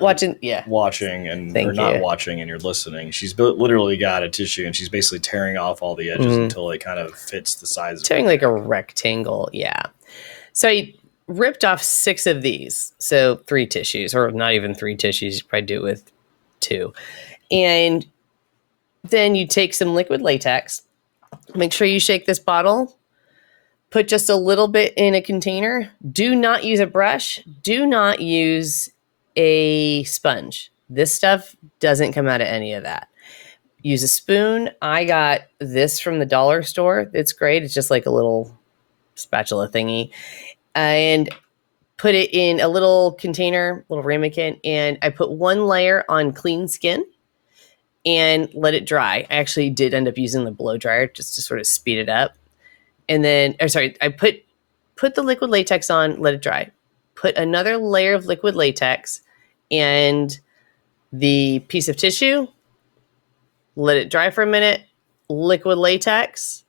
watching, watching and you're listening, she's literally got a tissue, and she's basically tearing off all the edges until it kind of fits the size. Tearing like a rectangle, yeah. So I ripped off 6 of these, so 3 tissues, or not even 3 tissues. You probably do it with 2, and then you take some liquid latex. Make sure you shake this bottle. Put just a little bit in a container. Do not use a brush. Do not use a sponge. This stuff doesn't come out of any of that. Use a spoon. I got this from the dollar store. It's great. It's just like a little spatula thingy. And put it in a little container, little ramekin, and I put 1 layer on clean skin and let it dry. I actually did end up using the blow dryer just to sort of speed it up. And then, I put the liquid latex on, let it dry. Put another layer of liquid latex and the piece of tissue, let it dry for a minute, liquid latex,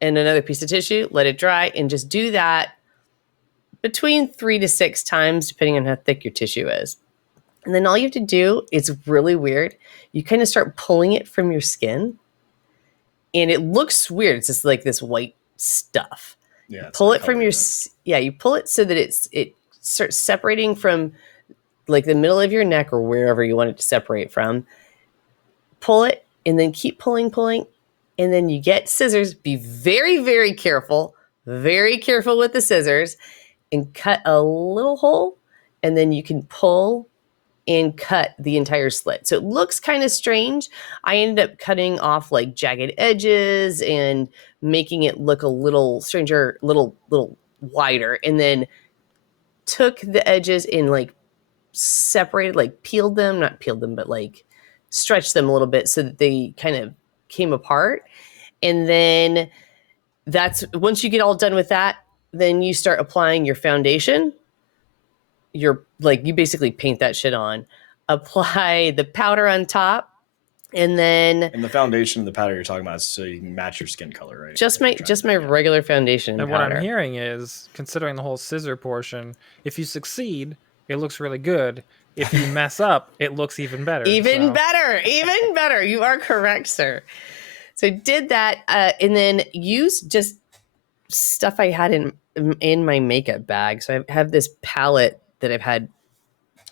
and another piece of tissue, let it dry, and just do that between 3 to 6 times, depending on how thick your tissue is. And then all you have to do, it's really weird, you kind of start pulling it from your skin, and it looks weird. It's just like this white stuff. Yeah, pull it from your, you pull it so that it starts separating from like the middle of your neck or wherever you want it to separate from. Pull it, and then keep pulling, and then you get scissors. Be very, very careful with the scissors, and cut a little hole, and then you can pull and cut the entire slit. So it looks kind of strange. I ended up cutting off like jagged edges and making it look a little stranger, little wider, and then took the edges and like separated, like not peeled them, but like stretched them a little bit so that they kind of came apart. And then once you get all done with that, then you start applying your foundation. You basically paint that shit on, apply the powder on top, and then... And the foundation and the powder you're talking about is so you can match your skin color, right? Just my regular foundation and powder. What I'm hearing is, considering the whole scissor portion, if you succeed, it looks really good. If you mess up, it looks even better. Even better. You are correct, sir. So I did that, and then used just stuff I had in my makeup bag. So I have this palette that I've had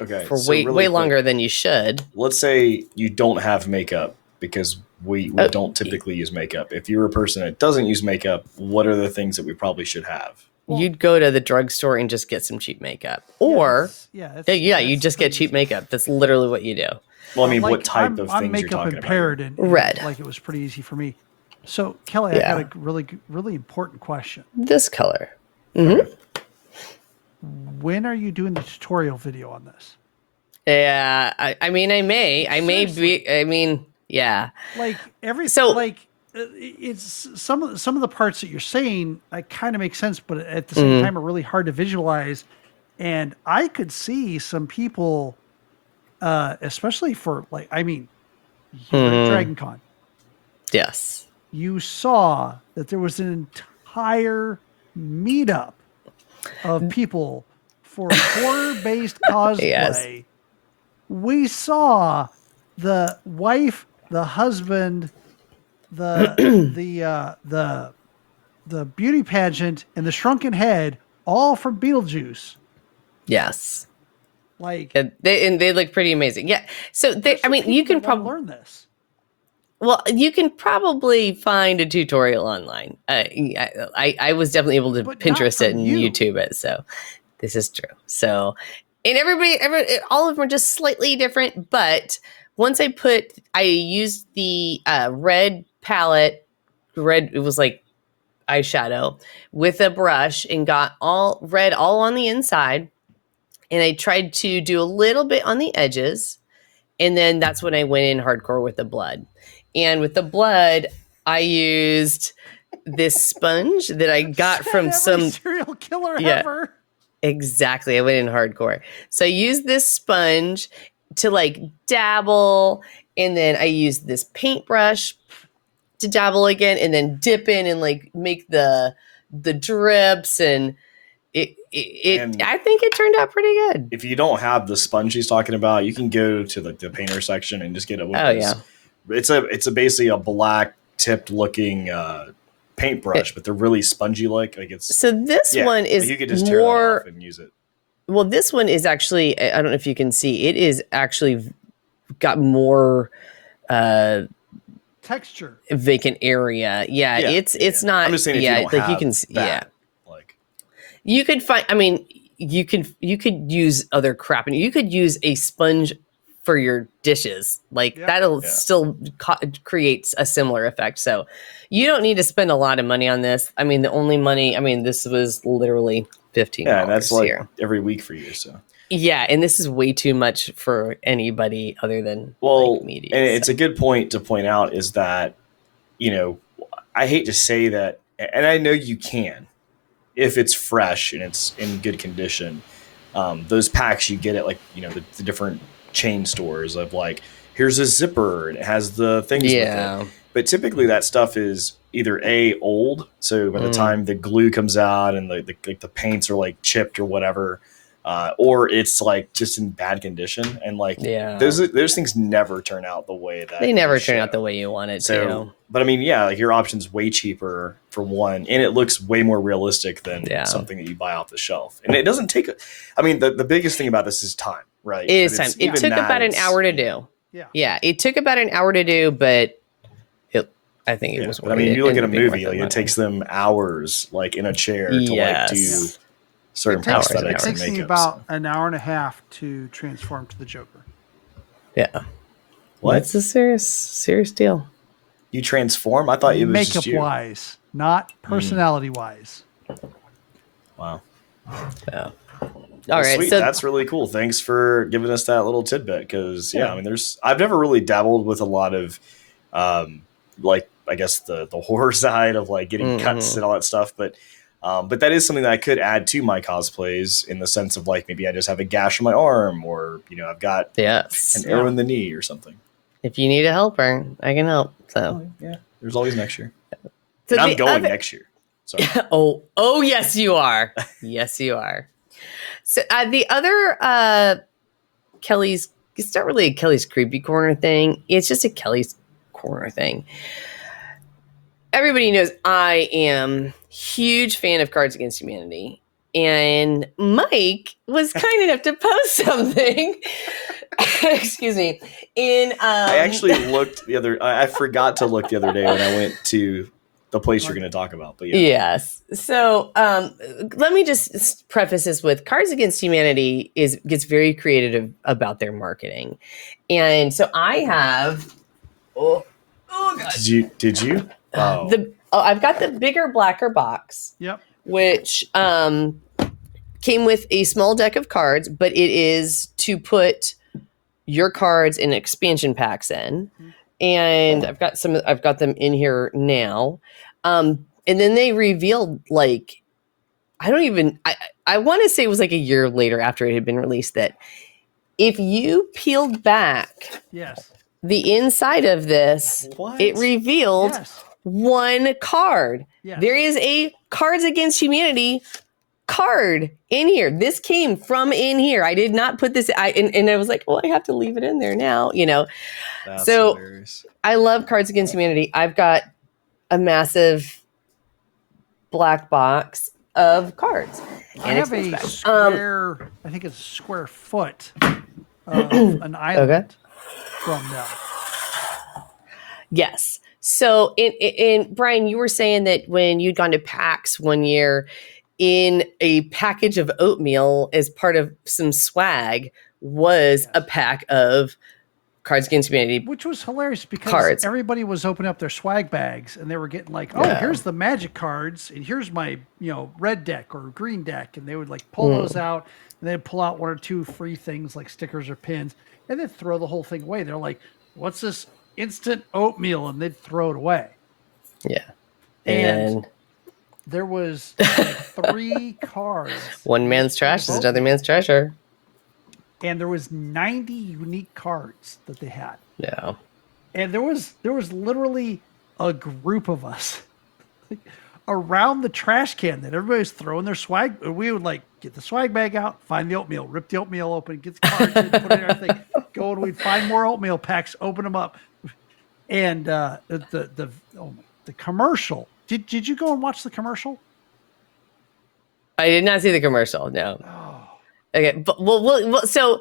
Okay. for so way really quick, longer than you should. Let's say you don't have makeup because we don't typically use makeup. If you're a person that doesn't use makeup, what are the things that we probably should have? Well- You'd go to the drugstore and just get some cheap makeup, or you just get cheap makeup. That's literally what you do. Well, I mean, what type of things you're talking impaired about? and Red. like it was pretty easy for me. So Kelly, I got a really important question. This color. When are you doing the tutorial video on this? Yeah, I mean, I may be. I mean, yeah. Like it's some of the parts that you're saying, kind of make sense, but at the same time, are really hard to visualize. And I could see some people, especially for you're at Dragon Con. Yes. You saw that there was an entire meetup of people for horror-based cosplay. Yes. We saw the wife, the husband, the beauty pageant, and the shrunken head, all from Beetlejuice. Yes. Like they look pretty amazing. Yeah. So you can probably learn this. Well, you can probably find a tutorial online. I was definitely able to Pinterest it and YouTube it. So this is true. So, and all of them are just slightly different. But once I used the red palette, it was like eyeshadow with a brush and got all red all on the inside. And I tried to do a little bit on the edges. And then that's when I went in hardcore with the blood. And with the blood, I used this sponge that I got from some serial killer ever. Exactly. I went in hardcore. So I used this sponge to dabble. And then I used this paintbrush to dabble again and then dip in and make the drips. And I think it turned out pretty good. If you don't have the sponge he's talking about, you can go to the painter section and just get it. It's basically a black tipped looking paintbrush, but they're really spongy like it's. So this one is you could just tear that off and use it. Well, this one is actually, I don't know if you can see, it is actually got more texture, vacant area. Yeah, it's not. I'm just saying, if you don't you can see. You could find. I mean, you could use other crap, and you could use a sponge for your dishes. That'll still creates a similar effect. So you don't need to spend a lot of money on this. I mean, the only money. I mean, this was literally $15. Yeah, and that's every week for you. So. Yeah, and this is way too much for anybody other than media. And it's a good point to point out is that, I hate to say that, and I know you can, if it's fresh and it's in good condition. Those packs you get at the different chain stores of here's a zipper and it has the things with it. But typically that stuff is either old, so by the time the glue comes out and the paints are chipped or whatever, or it's just in bad condition, and those things never turn out the way that they never turn out the way you want it to. But I mean, your option's way cheaper for one, and it looks way more realistic than something that you buy off the shelf. And it doesn't take. The biggest thing about this is time, right? It is time. It took about an hour to do. Yeah, it took about an hour to do, but I think it was. But you look at a movie, it takes them hours, in a chair to do certain prosthetics. It takes me about an hour and a half to transform to the Joker. Yeah. What? It's a serious deal. You transform? I thought it was makeup just you. wise, not personality wise. Wow. Yeah. All right, sweet. so That's really cool. Thanks for giving us that little tidbit because I've never really dabbled with a lot of I guess the horror side of getting cuts and all that stuff, but that is something that I could add to my cosplays in the sense of maybe I just have a gash on my arm or I've got an arrow in the knee or something. If you need a helper, I can help. So there's always next year. So I'm going next year. Sorry. oh yes you are. Yes you are. So the other Kelly's, it's not really a Kelly's Creepy Corner thing. It's just a Kelly's Corner thing. Everybody knows I am huge fan of Cards Against Humanity. and Mike was kind enough to post something. Excuse me. I actually looked I forgot to look the other day when I went to the place you're going to talk about. But yeah. Yes. So let me just preface this with Cards Against Humanity gets very creative about their marketing, and so I have. Oh God. Did you? Oh. I've got the bigger, blacker box. Yep. Which came with a small deck of cards, but it is to put your cards in expansion packs in. And I've got them in here now. And then they revealed, like, I want to say it was like a year later after it had been released, that if you peeled back the inside of this, it revealed one card. Yes. There is a Cards Against Humanity card in here. This came from in here. I did not put this. And I was like, well, I have to leave it in there now, you know. That's so hilarious. I love Cards Against Humanity. I've got a massive black box of cards. I have a square. I think it's a square foot of an island from them. Yes. So, in Brian, you were saying that when you'd gone to PAX one year, in a package of oatmeal as part of some swag was a pack of Cards Against Humanity, which was hilarious because everybody was opening up their swag bags and they were getting like, oh, here's the magic cards and here's my red deck or green deck, and they would like pull those out and they'd pull out one or two free things like stickers or pins and then throw the whole thing away. They're like, what's this instant oatmeal? And they'd throw it away. Yeah. And there was like 3 cards. One man's trash is another man's treasure. And there was 90 unique cards that they had. Yeah. And there was literally a group of us around the trash can that everybody's throwing their swag. We would like get the swag bag out, find the oatmeal, rip the oatmeal open, get the cards in, put it in everything, go and we'd find more oatmeal packs, open them up. And the commercial. Did you go and watch the commercial? I did not see the commercial. No. Oh. Okay, but so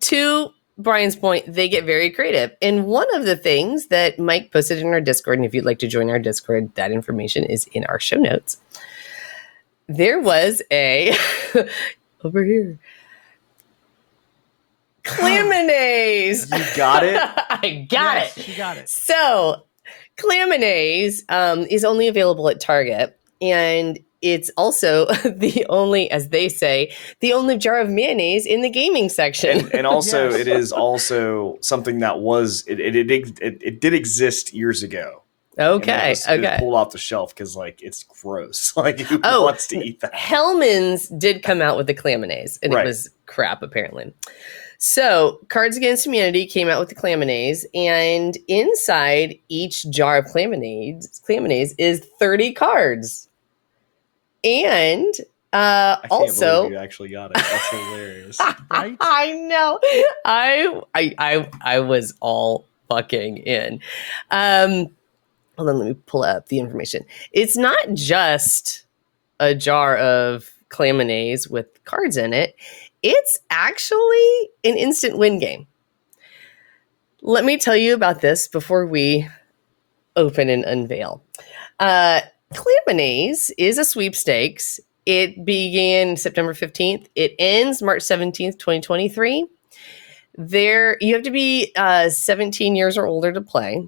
to Brian's point, they get very creative. And one of the things that Mike posted in our Discord, and if you'd like to join our Discord, that information is in our show notes. There was a over here. Clam-O-Naise. You got it? I got it. You got it. So Clam-O-Naise is only available at Target, and it's also the only, as they say, the only jar of mayonnaise in the gaming section. And also, it is also something that it did exist years ago. Okay. It was pulled off the shelf because it's gross. Like, who wants to eat that? Hellman's did come out with the Clam-O-Naise, and it was crap apparently. So Cards Against Humanity came out with the Clam-O-Naise, and inside each jar of Clam-O-Naise is 30 cards. And I can't also, believe you actually got it. That's hilarious. Right? I know. I was all fucking in. Hold on, let me pull up the information. It's not just a jar of Clam-O-Naise with cards in it. It's actually an instant win game. Let me tell you about this before we open and unveil. Clam-O-Naise is a sweepstakes. It began September 15th. It ends March 17th, 2023. You have to be 17 years or older to play.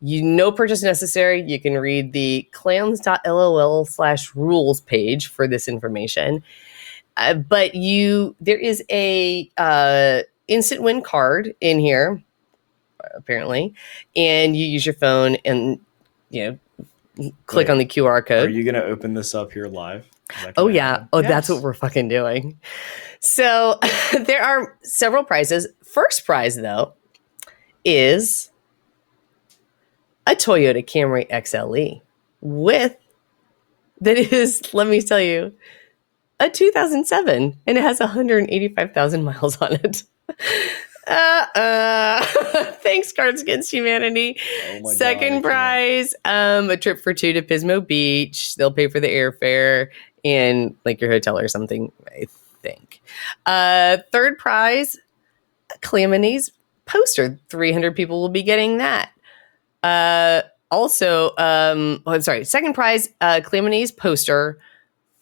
No purchase necessary. You can read the clams.lol/rules page for this information. But there is a instant win card in here, apparently, and you use your phone and click on the QR code. Are you going to open this up here live? Oh, yeah. Oh, yes. That's what we're fucking doing. So there are several prizes. First prize, though, is a Toyota Camry XLE that is, let me tell you, a 2007, and it has 185,000 miles on it. Thanks, Cards Against Humanity. Oh my Second God, prize, a trip for 2 to Pismo Beach. They'll pay for the airfare, in like your hotel or something, I think. Third prize, a Clam-O-Naise poster. 300 people will be getting that. Second prize, Clam-O-Naise poster.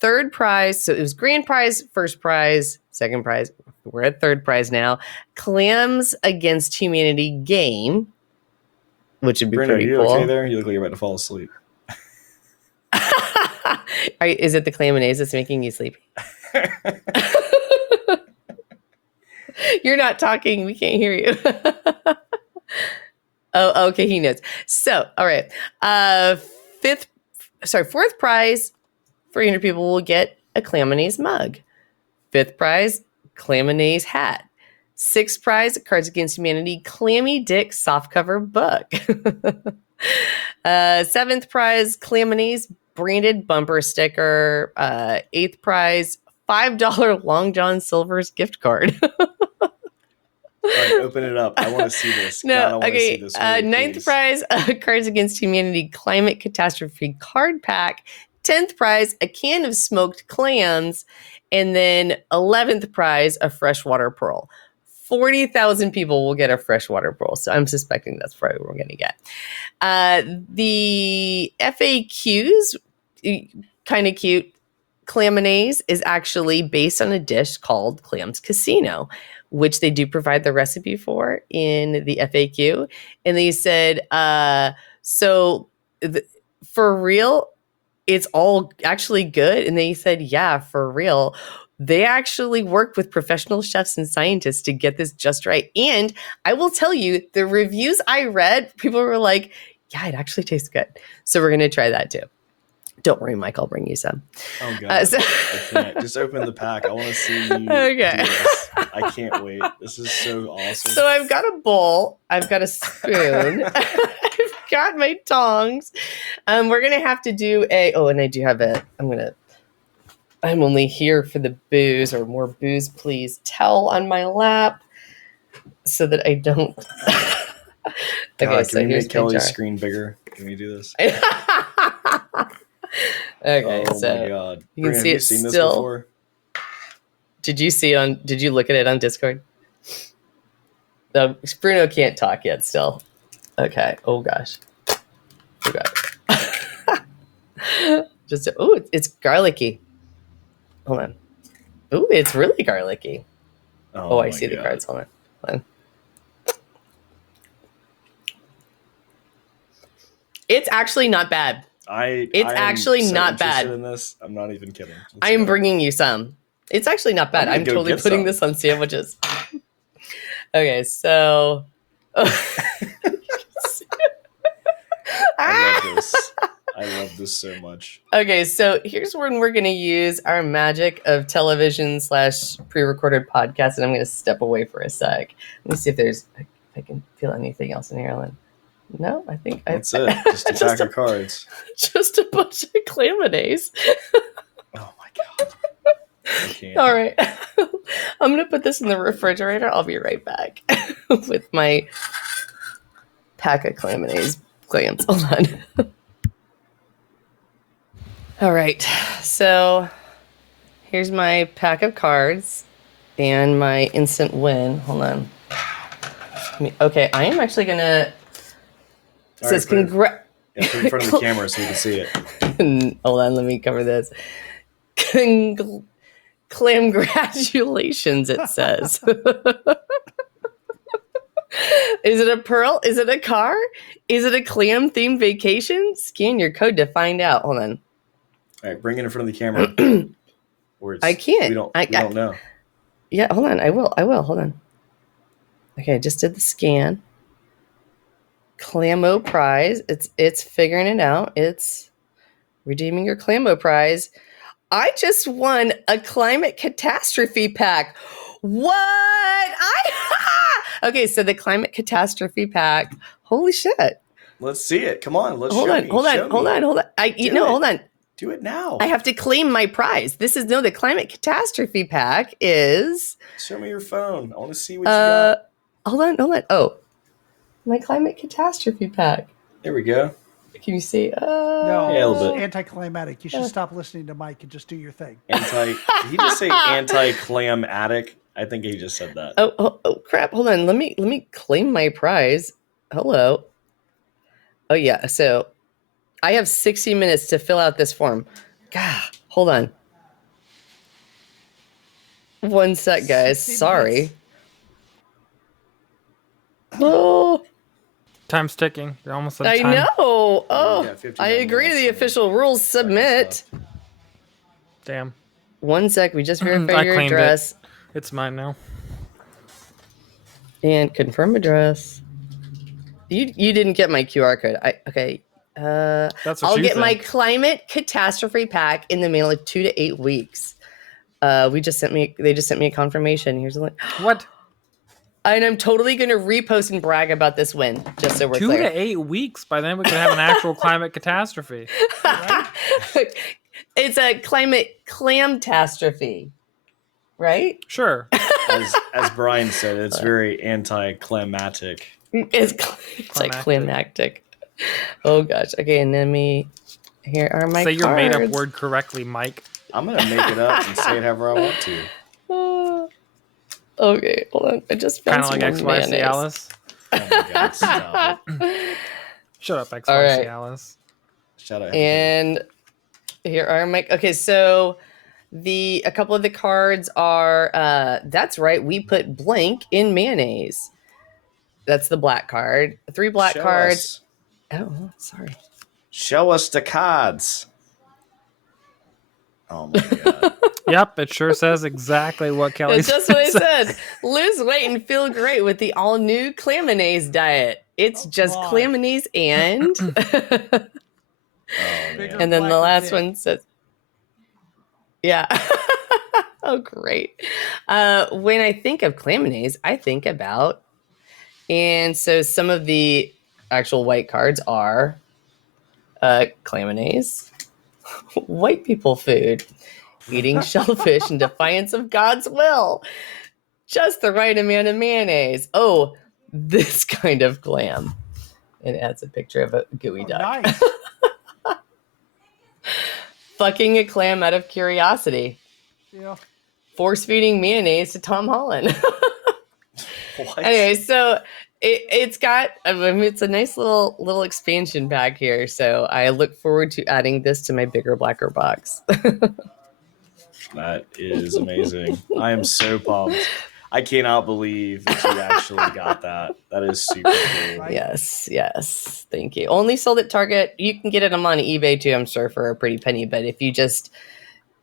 Third prize, so it was grand prize, first prize, second prize. We're at third prize now. Clams Against Humanity game, which would be Bruno, pretty you cool. okay there? You look like you're about to fall asleep. Is it the Clam-O-Naise that's making you sleepy? You're not talking. We can't hear you. Oh, okay. He knows. So, all right. Fourth prize, 300 people will get a Clam-O-Naise mug. Fifth prize, Clam-O-Naise hat. Sixth prize, Cards Against Humanity Clammy Dick softcover book. Seventh prize, Clam-O-Naise branded bumper sticker. Eighth prize, $5 Long John Silver's gift card. All right, open it up. I want to see this. No, God, I want to okay. see this. Really, Ninth please. prize, Cards Against Humanity Climate Catastrophe card pack. 10th prize, a can of smoked clams. And then 11th prize, a freshwater pearl. 40,000 people will get a freshwater pearl. So I'm suspecting that's probably what we're going to get. The FAQs, kind of cute. Clam-O-Naise is actually based on a dish called Clams Casino, which they do provide the recipe for in the FAQ. And they said, for real, it's all actually good. And they said, yeah, for real. They actually worked with professional chefs and scientists to get this just right. And I will tell you, the reviews I read, people were like, yeah, it actually tastes good. So we're going to try that too. Don't worry, Mike, I'll bring you some. Oh, God. I can't. Just open the pack. I want to see you do this. I can't wait. This is so awesome. So I've got a bowl. I've got a spoon. I've got my tongs. We're going to have to do and I do have I'm only here for the booze, or more booze, please tell, on my lap so that I don't. God, can we make Kelly's screen bigger? Can we do this? Okay, oh so my God. You can Bruno, see have it you seen this still. before? Did you look at it on Discord? Bruno can't talk yet still. Okay. Oh gosh. Oh God. It's garlicky. Hold on. Oh, it's really garlicky. Oh, I see the cards. Hold on. It's actually not bad. It's actually not bad. In this. I'm not even kidding. I am bringing you some. It's actually not bad. I'm totally putting this on sandwiches. Okay, so I love this. I love this so much. Okay, so here's when we're going to use our magic of television / pre-recorded podcast, and I'm going to step away for a sec. Let me see if I can feel anything else in here, Ellen. No, I think that's it. Just a pack of cards. Just a bunch of Clam-O-Naise. Oh my God. I can't. All right. I'm going to put this in the refrigerator. I'll be right back with my pack of Clam-O-Naise clams. Hold on. All right. So here's my pack of cards and my instant win. Hold on. Okay, I am actually going to... It says put it in front of the camera so we can see it. Hold on, let me cover this. Congratulations, it says. Is it a pearl? Is it a car? Is it a clam-themed vacation? Scan your code to find out. Hold on. All right, bring it in front of the camera. I can't. We don't know. Yeah, hold on. I will. Hold on. Okay, I just did the scan. Clam-O-Prize. It's figuring it out. It's redeeming your Clam-O-Prize. I just won a climate catastrophe pack. What? Okay, so the climate catastrophe pack. Holy shit. Let's see it. Come on. Hold on. Hold on. Hold on. Do it now. I have to claim my prize. The climate catastrophe pack is... Show me your phone. I want to see what you got. Hold on. Oh, my climate catastrophe pack. There we go. Can you see? No, Yeah, a little it's bit. anticlimactic. You should stop listening to Mike and just do your thing. Did he just say anti-clam-atic? I think he just said that. Oh, crap. Hold on. Let me claim my prize. Hello. Oh, yeah. So I have 60 minutes to fill out this form. God, hold on. 1 sec, guys. 60 Sorry. minutes. Oh, Time's ticking. You're almost out of I time. know. Oh, got 59 I agree to the minutes, official rules. Submit. stuff. Damn. 1 sec. We just I verified your claimed address. It's mine now. And confirm address. You didn't get my QR code. Okay. That's what I'll you get my think. climate catastrophe pack in the mail in 2 to 8 weeks. They just sent me a confirmation. Here's a link. What? And I'm totally gonna repost and brag about this win, just so we're 2 clear. to 8 weeks. By then we could have an actual climate catastrophe. It's a climate clam-tastrophe, right? Sure. As Brian said, it's very anti-climatic. It's like climactic. Oh gosh. Okay, and then here are my Say your made up cards. word correctly, Mike. I'm gonna make it up and say it however I want to. Okay, hold on. I just found Kind of like some more XYZ mayonnaise. Alice. Oh my god, stop it. Shut up, XYZ All right. Alice. Shout out. And here are my okay, so a couple of the cards are that's right, we put blank in mayonnaise. That's the black card. 3 black Show cards. us. Oh, sorry. Show us the cards. Oh my god. Yep, it sure says exactly what Kelly That's just what I said. said. Lose weight and feel great with the all-new Clam-O-Naise diet. It's just God. Clam-O-Naise and... Oh, Bigger man. and then the black last dick. one says... Yeah. Oh, great. When I think of Clam-O-Naise, I think about... And so some of the actual white cards are Clam-O-Naise, white people food, eating shellfish in defiance of God's will, just the right amount of mayonnaise. Oh, this kind of clam. And it adds a picture of a gooey duck. Nice. Fucking a clam out of curiosity. Yeah. Force feeding mayonnaise to Tom Holland. What? Anyway, so it's got, I mean, it's a nice little expansion pack here. So I look forward to adding this to my bigger, blacker box. That is amazing. I am so pumped. I cannot believe that you actually got that. That is super cool. Right. Yes. Thank you. Only sold at Target. You can get it on eBay too, I'm sure, for a pretty penny. But if you just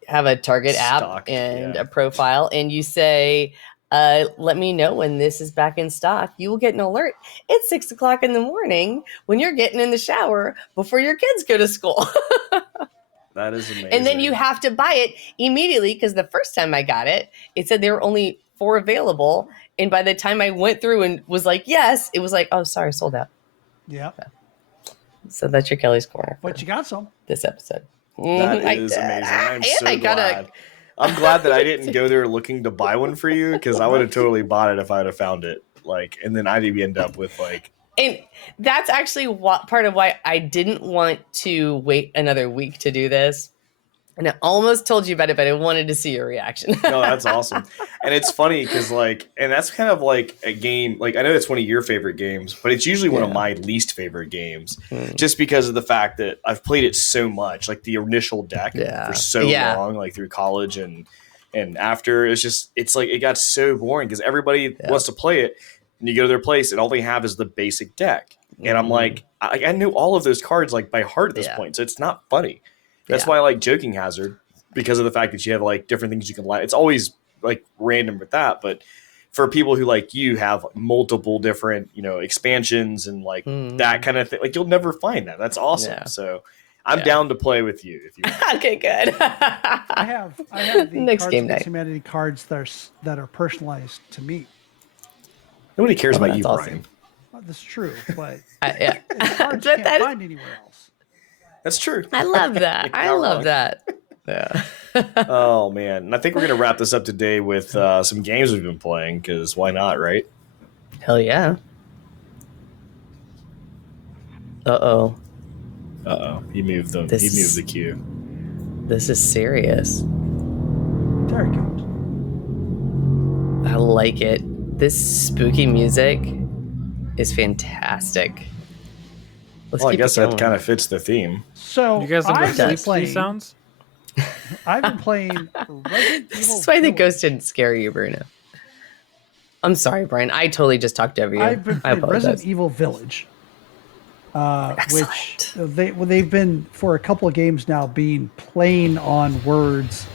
have a Target app Stock, and yeah. a profile and you say, let me know when this is back in stock, you will get an alert. It's 6 o'clock in the morning when you're getting in the shower before your kids go to school. That is amazing. And then you have to buy it immediately because the first time I got it, it said there were only 4 available. And by the time I went through and was like, yes, it was like, oh, sorry, sold out. Yeah. So that's your Kelly's Corner for But you got some. this episode. That I is did. amazing. I'm And so I got glad. I'm glad that I didn't go there looking to buy one for you because I would have totally bought it if I would have found it. Like, and then I'd end up with like. And that's actually part of why I didn't want to wait another week to do this. And I almost told you about it, but I wanted to see your reaction. No, that's awesome. And it's funny because like, and that's kind of like a game. Like, I know it's one of your favorite games, but it's usually one of my least favorite games, just because of the fact that I've played it so much, like the initial deck for so long, like through college and after. It's like it got so boring because everybody wants to play it, and you go to their place, and all they have is the basic deck. And I'm like, I knew all of those cards like by heart at this point, so it's not funny. That's why I like Joking Hazard, because of the fact that you have like different things you can like. It's always like random with that, but for people who like you have multiple different, expansions and like that kind of thing, like you'll never find that. That's awesome. Yeah. So I'm down to play with you if you want. Okay, good. I have the Next Cards game Against night. Humanity cards that are personalized to me. Nobody cares about you, that's awesome. Brian. Well, that's true, but Yeah. it's cards you can't find anywhere else. That's true. I love that. I love that. Yeah. Oh man, and I think we're gonna wrap this up today with some games we've been playing because why not, right? Hell yeah. Uh-oh. Uh-oh. He moved the cue. This is serious. There it goes. I like it. This spooky music is fantastic. Well, I guess that kind of fits the theme. So You guys have I've been the sleep sounds? I've been playing Resident This Evil is why the Village. ghost didn't scare you, Bruno. I'm sorry, Brian. I totally just talked over you. I've been I playing apologize. Resident Evil Village, which Excellent. they've been for a couple of games now being playing on words,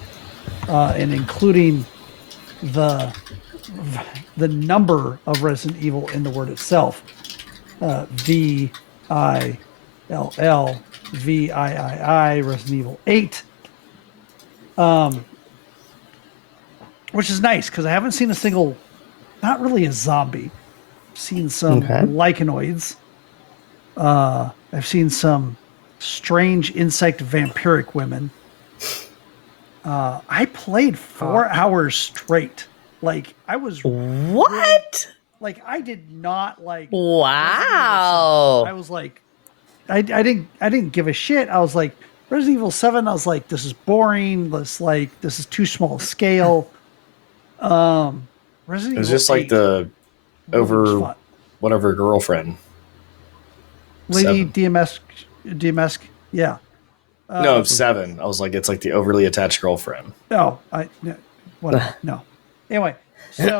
and including the number of Resident Evil in the word itself. VILL, VIII, Resident Evil 8. Which is nice because I haven't seen a single, not really a zombie. I've seen some lichenoids. I've seen some strange insect vampiric women. I played 4 hours straight. Like I was What? like I did not like. Wow. I was like, I didn't give a shit. I was like Resident Evil 7. I was like, this is boring. This is too small scale. Resident It was Evil just like 8 the was over fun. whatever girlfriend. Lady 7. DMS, yeah. No, 7. I was like, it's like the overly attached girlfriend. No, whatever. No. Anyway, so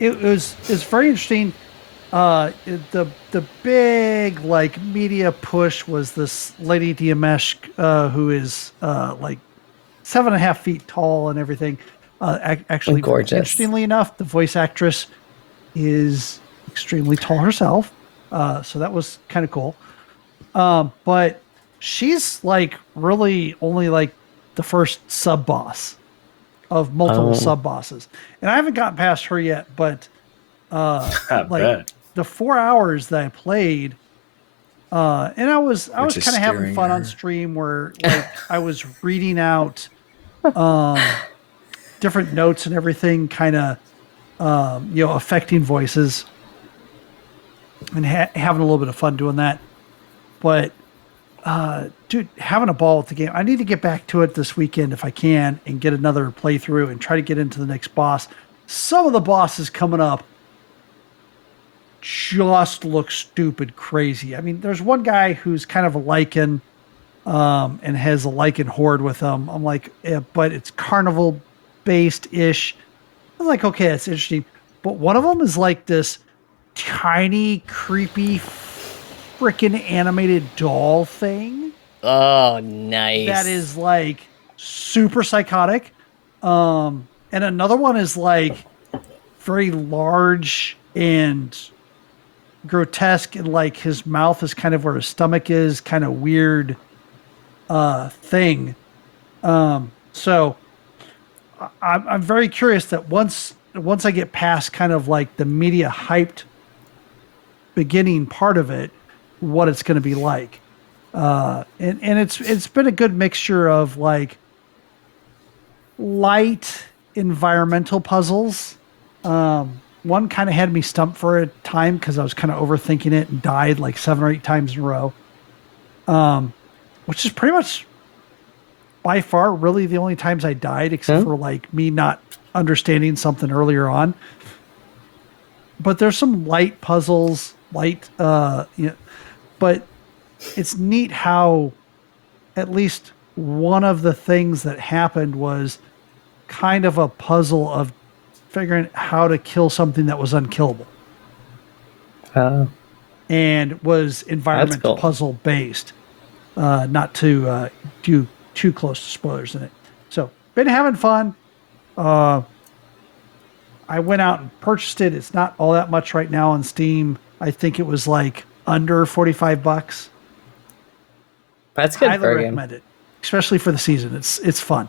it's very interesting. The big like media push was this Lady Diameshk, who is like 7.5 feet tall and everything. Actually, Gorgeous. Interestingly enough, the voice actress is extremely tall herself, so that was kind of cool. But she's like really only like the first sub boss of multiple sub bosses, and I haven't gotten past her yet. But like bet. the 4 hours that I played, and I was kind of having staring fun at on her. stream where like I was reading out different notes and everything, kind of affecting voices and having a little bit of fun doing that. But dude, having a ball with the game. I need to get back to it this weekend if I can and get another playthrough and try to get into the next boss. Some of the bosses coming up just look stupid crazy. I mean, there's one guy who's kind of a lichen, and has a lichen horde with him. I'm like, but it's carnival based ish. I'm like, okay, that's interesting. But one of them is like this tiny, creepy, freaking animated doll thing. Oh, nice. That is like super psychotic. And another one is like very large and grotesque, and like his mouth is kind of where his stomach is, kind of weird thing. So I'm very curious that once I get past kind of like the media hyped beginning part of it, what it's going to be like. And it's been a good mixture of like light environmental puzzles. One kind of had me stumped for a time because I was kind of overthinking it and died like 7 or 8 times in a row. Which is pretty much by far really the only times I died, except for like me not understanding something earlier on. But there's some light puzzles, but it's neat how at least one of the things that happened was kind of a puzzle of figuring out how to kill something that was unkillable. And was environmental cool. puzzle based. Not to do too close to spoilers in it. So, been having fun. I went out and purchased it. It's not all that much right now on Steam. I think it was like under $45. That's good Highly for a game. recommend it, especially for the season. It's fun.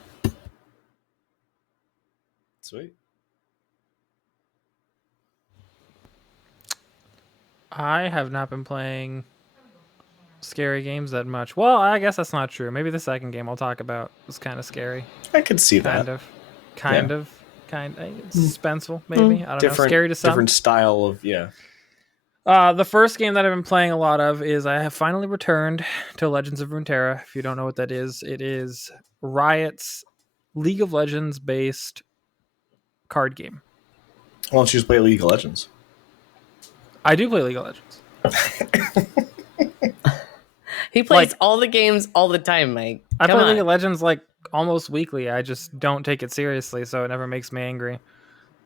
Sweet. I have not been playing scary games that much. Well, I guess that's not true. Maybe the second game I'll talk about was kind of scary. I could see that. Kind of. It's suspenseful, maybe. I don't know. Different, Scary to some. different style of, yeah. The first game that I've been playing a lot of is I have finally returned to Legends of Runeterra. If you don't know what that is, it is Riot's League of Legends based card game. Why don't you just play League of Legends? I do play League of Legends. He plays all the games all the time, Mike. I play League of Legends like almost weekly. I just don't take it seriously, so it never makes me angry.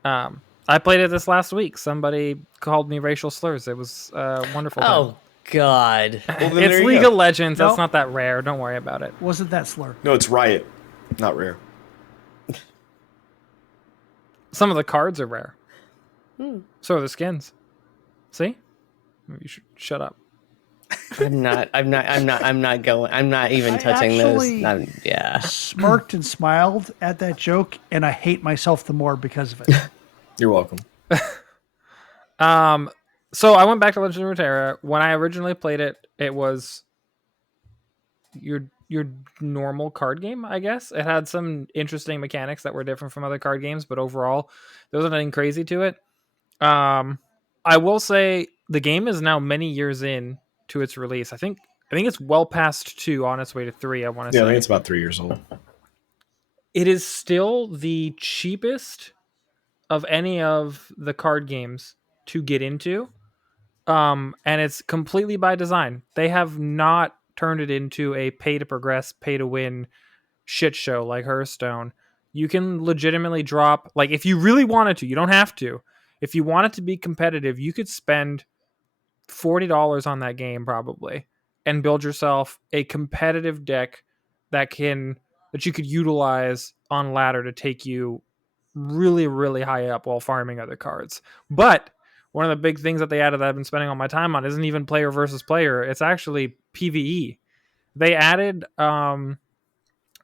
I played it this last week. Somebody called me racial slurs. It was a wonderful time. Oh, God. Well, It's League of Legends. That's not that rare. Don't worry about it. Wasn't that slur? No, it's Riot. Not rare. Some of the cards are rare. So are the skins. See? You should shut up. I'm not even touching those. Yeah. Smirked and smiled at that joke, and I hate myself the more because of it. You're welcome. So I went back to Legends of Runeterra. When I originally played it, it was your normal card game, I guess. It had some interesting mechanics that were different from other card games, but overall, there wasn't anything crazy to it. I will say the game is now many years in to its release. I think it's well past 2, on its way to 3, I want to say. Yeah, I think it's about 3 years old. It is still the cheapest of any of the card games to get into. And it's completely by design. They have not turned it into a pay to progress, pay to win shit show like Hearthstone. You can legitimately drop, like, if you really wanted to, you don't have to. If you want it to be competitive, you could spend $40 on that game probably and build yourself a competitive deck that you could utilize on ladder to take you really, really high up while farming other cards. But one of the big things that they added that I've been spending all my time on isn't even player versus player. It's actually PvE. They added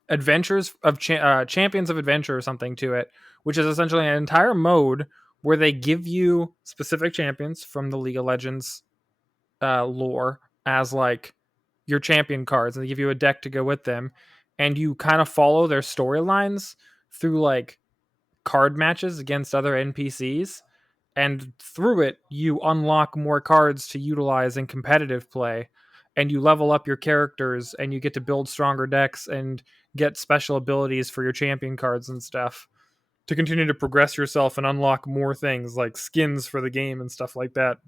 Adventures of Champions of Adventure or something to it, which is essentially an entire mode where they give you specific champions from the League of Legends lore as like your champion cards, and they give you a deck to go with them, and you kind of follow their storylines through like card matches against other NPCs, and through it you unlock more cards to utilize in competitive play, and you level up your characters, and you get to build stronger decks and get special abilities for your champion cards and stuff to continue to progress yourself and unlock more things like skins for the game and stuff like that.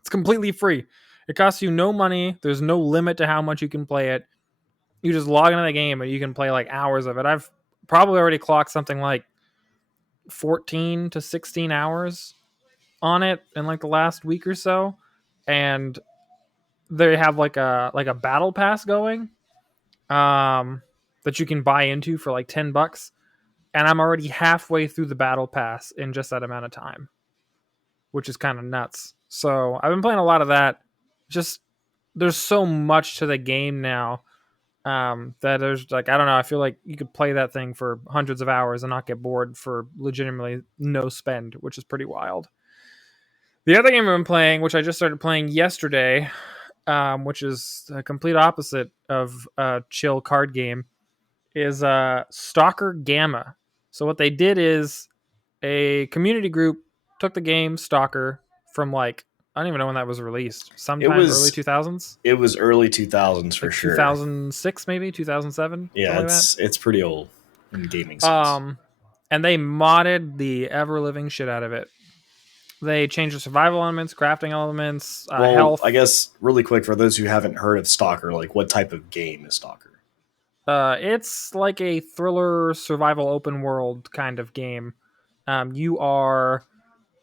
It's completely free. It costs you no money. There's no limit to how much you can play it. You just log into the game and you can play like hours of it. I've probably already clocked something like 14 to 16 hours on it in like the last week or so. And they have like a battle pass going that you can buy into for like $10. And I'm already halfway through the battle pass in just that amount of time, which is kind of nuts. So I've been playing a lot of that. Just there's so much to the game now that there's like, I don't know, I feel like you could play that thing for hundreds of hours and not get bored for legitimately no spend, which is pretty wild. The other game I've been playing, which I just started playing yesterday, which is a complete opposite of a chill card game, is Stalker Gamma. So what they did is a community group took the game Stalker from like, I don't even know when that was released. Sometime early 2000s? It was early 2000s for like sure. 2006 maybe, 2007? Yeah, it's pretty old in gaming sense. And they modded the ever-living shit out of it. They changed the survival elements, crafting elements, health. I guess really quick for those who haven't heard of Stalker, like what type of game is Stalker? It's like a thriller survival open world kind of game. You are,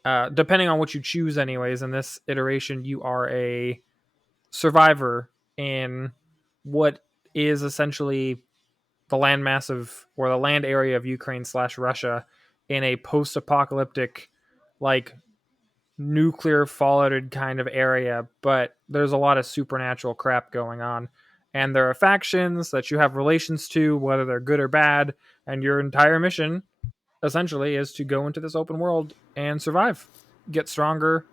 depending on what you choose anyways, in this iteration, you are a survivor in what is essentially the landmass of, or the land area of Ukraine/Russia in a post-apocalyptic, like, nuclear fallouted kind of area, but there's a lot of supernatural crap going on. And there are factions that you have relations to, whether they're good or bad, and your entire mission, essentially, is to go into this open world and survive, get stronger,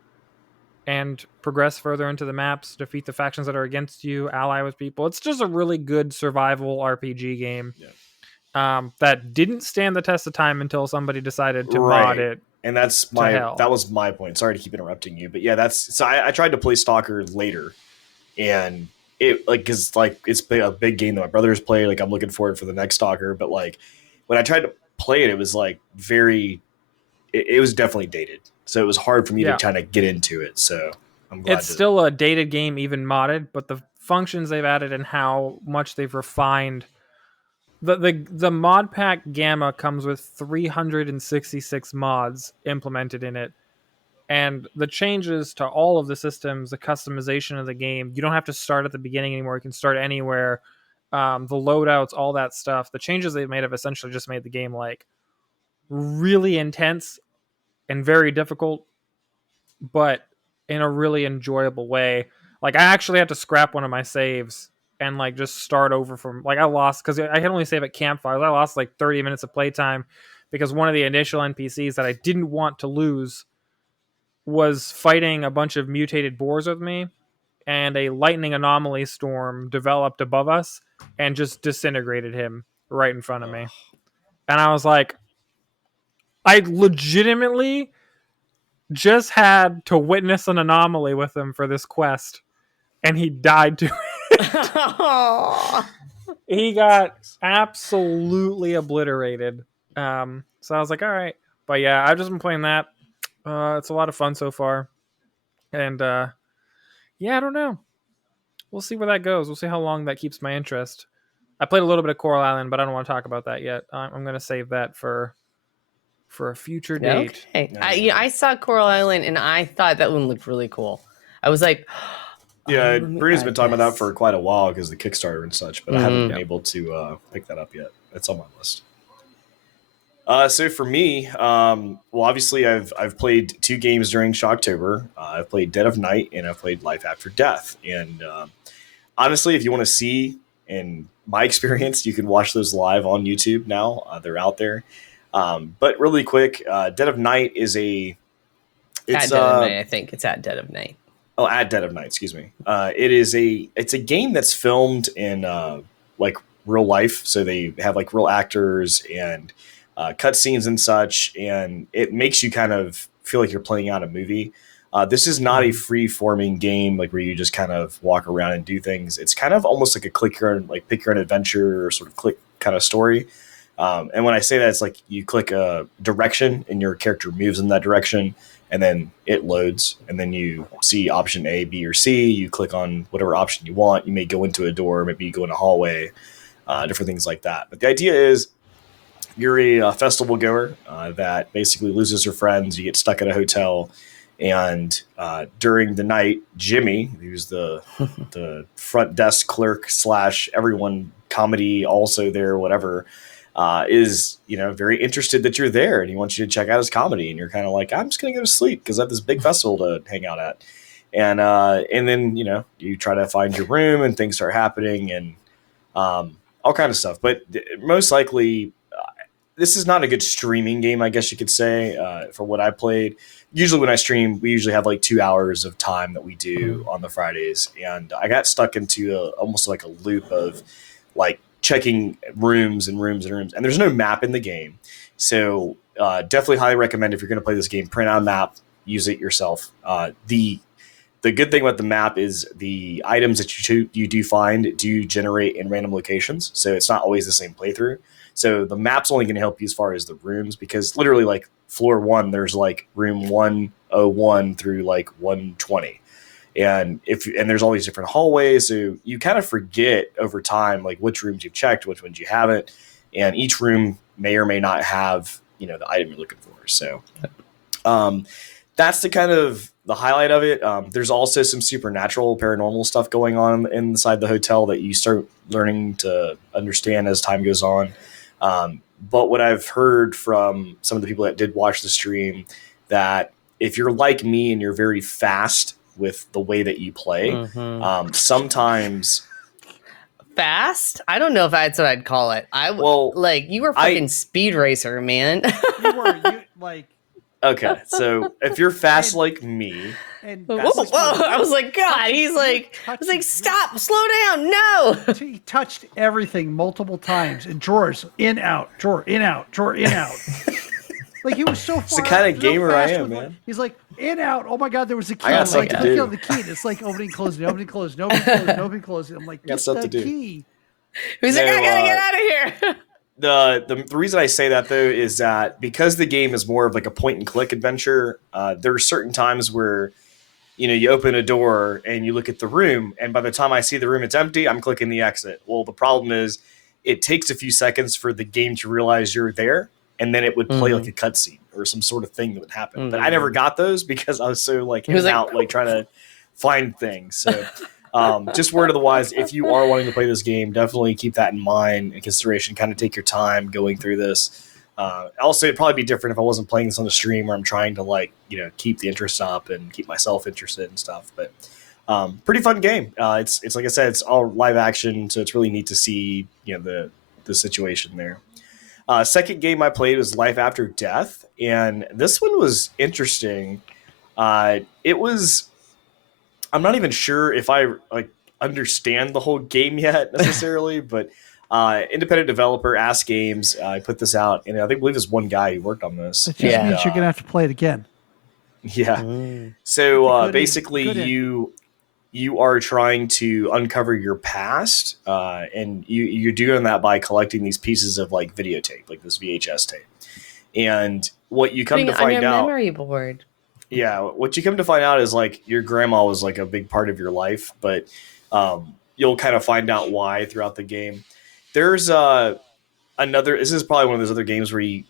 and progress further into the maps, defeat the factions that are against you, ally with people. It's just a really good survival RPG game that didn't stand the test of time until somebody decided to mod it. And that was my point. Sorry to keep interrupting you, but yeah, so I tried to play Stalker later, and it like because like it's a big game that my brothers play. Like I'm looking forward for the next Stalker, but like when I tried to play it, it was like it was definitely dated, so it was hard for me to kind of get into it. So I'm glad it's still a dated game, even modded, but the functions they've added and how much they've refined. The mod pack Gamma comes with 366 mods implemented in it. And the changes to all of the systems, the customization of the game, you don't have to start at the beginning anymore. You can start anywhere. The loadouts, all that stuff. The changes they've made have essentially just made the game like really intense and very difficult, but in a really enjoyable way. Like I actually had to scrap one of my saves and like just start over from like I lost because I can only save at campfires. I lost like 30 minutes of playtime because one of the initial NPCs that I didn't want to lose was fighting a bunch of mutated boars with me, and a lightning anomaly storm developed above us and just disintegrated him right in front of me. And I was like, I legitimately just had to witness an anomaly with him for this quest, and he died to it. He got absolutely obliterated. So I was like, all right. But yeah, I've just been playing that. It's a lot of fun so far. And yeah, I don't know. We'll see where that goes. We'll see how long that keeps my interest. I played a little bit of Coral Island, but I don't want to talk about that yet. I'm going to save that for a future date. Okay. I saw Coral Island, and I thought that one looked really cool. I was like, yeah, Bruno's been talking about that for quite a while because the Kickstarter and such, but I haven't been able to pick that up yet. It's on my list. So for me, well, obviously I've played 2 games during Shocktober. I've played Dead of Night and I've played Life After Death. And honestly, if you want to see in my experience, you can watch those live on YouTube now. They're out there. But really quick, Dead of Night is at Dead of Night. I think it's at Dead of Night. Oh, at Dead of Night, excuse me. It's a game that's filmed in like real life, so they have like real actors and cutscenes and such, and it makes you kind of feel like you're playing out a movie. This is not a free-forming game like where you just kind of walk around and do things. It's kind of almost like a pick your own adventure or sort of click kind of story. And when I say that, it's like you click a direction and your character moves in that direction, and then it loads, and then you see option A, B, or C. You click on whatever option you want. You may go into a door, maybe you go in a hallway, different things like that. But the idea is you're a festival goer that basically loses her friends. You get stuck at a hotel, and during the night, Jimmy, who's the front desk clerk / everyone comedy also there, whatever, is very interested that you're there, and he wants you to check out his comedy, and you're kind of like, I'm just gonna go to sleep because I have this big festival to hang out at, and then you try to find your room, and things start happening, and all kind of stuff. But most likely, this is not a good streaming game, I guess you could say. For what I played, usually when I stream, we usually have like 2 hours of time that we do on the Fridays, and I got stuck into almost like a loop of like checking rooms and rooms and rooms, and there's no map in the game. So definitely highly recommend, if you're going to play this game, print out a map, use it yourself. The good thing about the map is the items that you do find do generate in random locations, so it's not always the same playthrough. So the map's only going to help you as far as the rooms, because literally like floor 1, there's like room 101 through like 120. And there's all these different hallways, so you kind of forget over time like which rooms you've checked, which ones you haven't, and each room may or may not have the item you're looking for. So that's the kind of the highlight of it. There's also some supernatural, paranormal stuff going on inside the hotel that you start learning to understand as time goes on. But what I've heard from some of the people that did watch the stream, that if you're like me and you're very fast with the way that you play, sometimes fast. I don't know if that's what I'd call it. You were fucking speed racer, man. Okay, so if you're fast like me, I was like, God, I was like, stop, slow down, no. He touched everything multiple times in drawers, in, out, drawer, in, out, drawer, in, out. Like he was so far. It's the kind of gamer I am, man. man. He's like in out. Oh my god, there was a key. I got stuff to do. The key. It's like opening, closing, opening, closing, opening, closing, opening, closing. I'm like, got stuff to do. Key. Who's like, I gotta get out of here. The reason I say that though is that because the game is more of like a point and click adventure, there are certain times where you open a door and you look at the room, and by the time I see the room it's empty, I'm clicking the exit. Well, the problem is it takes a few seconds for the game to realize you're there, and then it would play like a cutscene or some sort of thing that would happen. But I never got those because I was so like in and out, like trying to find things. So just word of the wise, if you are wanting to play this game, definitely keep that in mind and consideration. Kind of take your time going through this. Also, it'd probably be different if I wasn't playing this on the stream where I'm trying to keep the interest up and keep myself interested and stuff. But pretty fun game. It's like I said, it's all live action, so it's really neat to see the situation there. Second game I played was Life After Death, and this one was interesting. It was. I'm not even sure if I understand the whole game yet necessarily, but independent developer Ass Games put this out, and I believe there's one guy who worked on this. It just means you're gonna have to play it again. Yeah. So basically, you are trying to uncover your past, and you're doing that by collecting these pieces of like videotape, like this VHS tape. And what you come to find out, memory board. Yeah, what you come to find out is like your grandma was like a big part of your life, but you'll kind of find out why throughout the game. There's another. This is probably one of those other games where you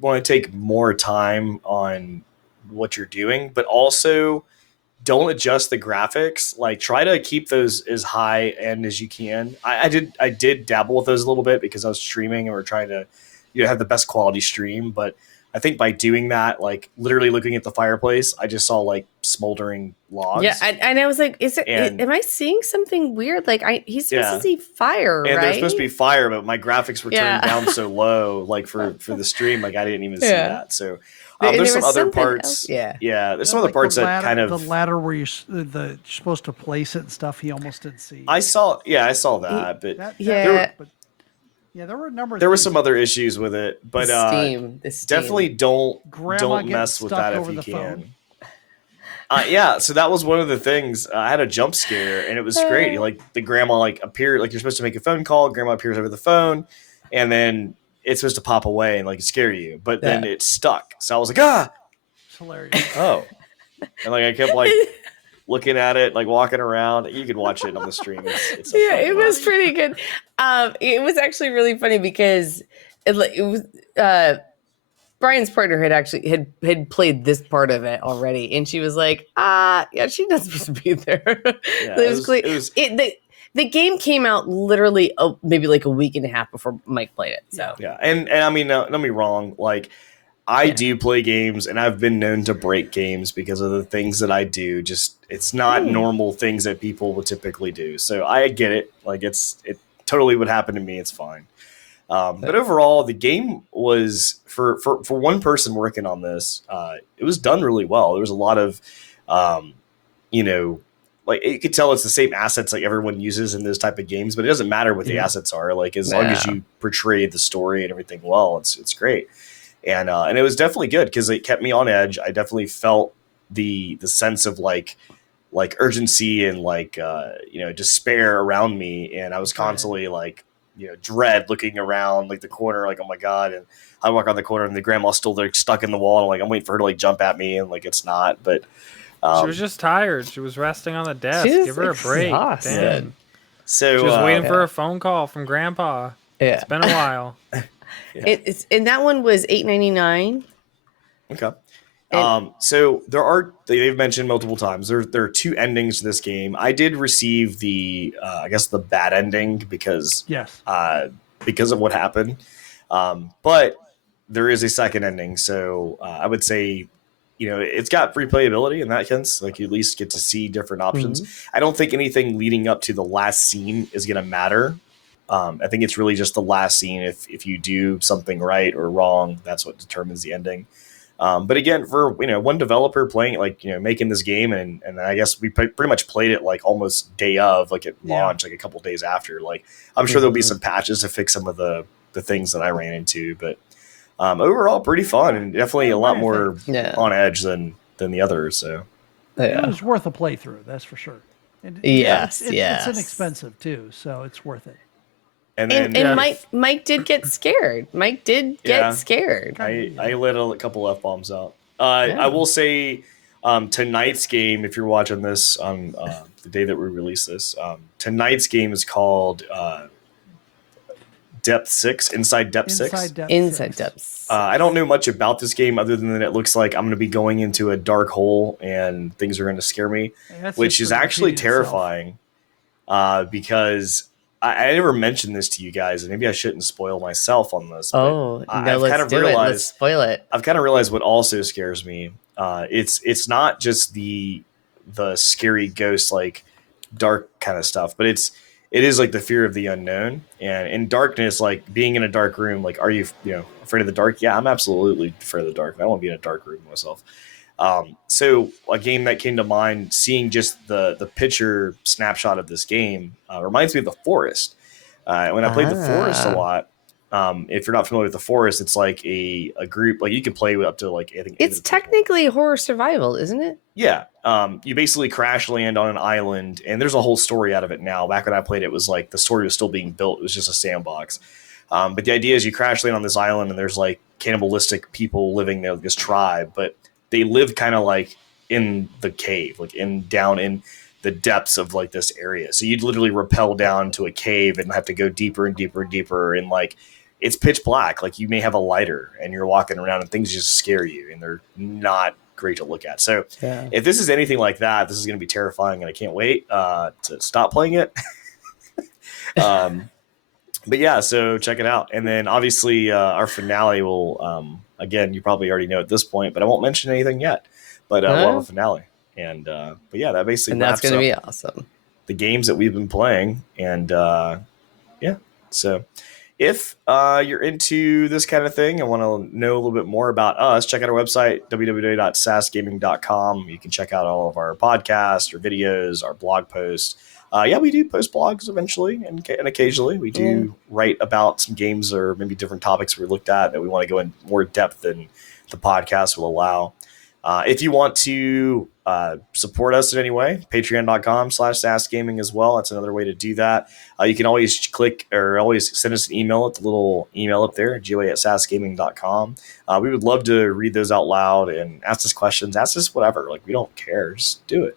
want to take more time on what you're doing, but also don't adjust the graphics. Like try to keep those as high end as you can. I did dabble with those a little bit because I was streaming and we're trying to have the best quality stream, but I think by doing that, like literally looking at the fireplace, I just saw like smoldering logs. Yeah, and I was like, am I seeing something weird? Like he's supposed to see fire, and right? there's supposed to be fire, but my graphics were turned down so low, like for the stream, like I didn't even see that. So there's some other parts. There's some other parts that kind of the ladder where you're supposed to place it and stuff. He almost didn't see. I saw that, but there were a number of there were some other issues with it, but the steam. Definitely don't mess with that if you can. So that was one of the things. I had a jump scare and it was great. Like the grandma appeared, like you're supposed to make a phone call, grandma appears over the phone, and then it's supposed to pop away and like scare you, but then it stuck. So I was like, It's hilarious. Oh. And like I kept like looking at it, like walking around. You could watch it on the stream. It's it was pretty good. It was actually really funny because it was Brian's partner had played this part of it already, and she was like, she's not supposed to be there. The game came out literally maybe like a week and a half before Mike played it. So and I mean, don't get me wrong, like. I do play games, and I've been known to break games because of the things that I do. Just it's not normal things that people would typically do. So I get it. Like it totally would happen to me. It's fine. But overall, the game was for one person working on this. It was done really well. There was a lot of, like you could tell it's the same assets like everyone uses in those type of games, but it doesn't matter what the assets are. Like as long as you portray the story and everything well, it's great. And it was definitely good because it kept me on edge. I definitely felt the sense of like urgency and despair around me, and I was constantly dread looking around like the corner, like oh my god. And I walk on the corner and the grandma's still there stuck in the wall, and I'm waiting for her to jump at me, and it's not. But she was just tired. She was resting on the desk. Give her a break. Damn. So she was waiting for a phone call from Grandpa. Yeah. It's been a while. It's and that one was $8.99. Okay. So they've mentioned multiple times there are two endings to this game. I did receive the the bad ending because of what happened. But there is a second ending, so I would say it's got replayability in that sense. Like you at least get to see different options. Mm-hmm. I don't think anything leading up to the last scene is going to matter. I think it's really just the last scene. If you do something right or wrong, that's what determines the ending. But again, for one developer playing it, making this game, and I guess we pretty much played it almost day of, at launch, a couple days after. I'm sure there'll be some patches to fix some of the things that I ran into, but overall pretty fun and definitely a lot more Yeah. on edge than the others. So It was worth a playthrough, that's for sure. And Yes, it's yes. inexpensive too, so it's worth it. and then And Mike did get scared. Mike did get scared. I let a couple F-bombs out. I will say tonight's game, if you're watching this on the day that we release this, tonight's game is called Depth 6, Inside Depth 6. Inside Depths. I don't know much about this game other than that it looks like I'm going to be going into a dark hole and things are going to scare me, which is actually terrifying because I never mentioned this to you guys, and maybe I shouldn't spoil myself on this. Oh, no, let's do it. Let's spoil it. I've kind of realized what also scares me. It's not just the scary ghost, like dark kind of stuff, but it is like the fear of the unknown. And in darkness, like being in a dark room, like, are you afraid of the dark? Yeah, I'm absolutely afraid of the dark. I don't want to be in a dark room myself. So a game that came to mind, seeing just the picture snapshot of this game, reminds me of The Forest. When I played The Forest a lot, if you're not familiar with The Forest, it's like a group, like you can play with up to like, I think it's technically horror survival, isn't it? Yeah. You basically crash land on an island, and there's a whole story out of it now. Back when I played it, was like the story was still being built. It was just a sandbox. But the idea is you crash land on this island, and there's like cannibalistic people living there, this tribe, but they live kind of like in the cave, like down in the depths of like this area. So you'd literally rappel down to a cave and have to go deeper and deeper and deeper. And like, it's pitch black. Like you may have a lighter and you're walking around and things just scare you and they're not great to look at. So if this is anything like that, this is going to be terrifying and I can't wait to stop playing it. But yeah, so check it out. And then obviously our finale will, again, you probably already know at this point, but I won't mention anything yet, but we'll have a finale. And, but yeah, that basically that's going to be awesome. The games that we've been playing. And yeah, so if you're into this kind of thing and want to know a little bit more about us, check out our website, www.sassgaming.com. You can check out all of our podcasts, our videos, our blog posts. Yeah, we do post blogs eventually and occasionally. We do write about some games or maybe different topics we looked at that we want to go in more depth than the podcast will allow. If you want to support us in any way, patreon.com/sassgaming as well. That's another way to do that. You can always click or always send us an email at the little email up there, goa@sassgaming.com. We would love to read those out loud and ask us questions, ask us whatever. Like, we don't care. Just do it.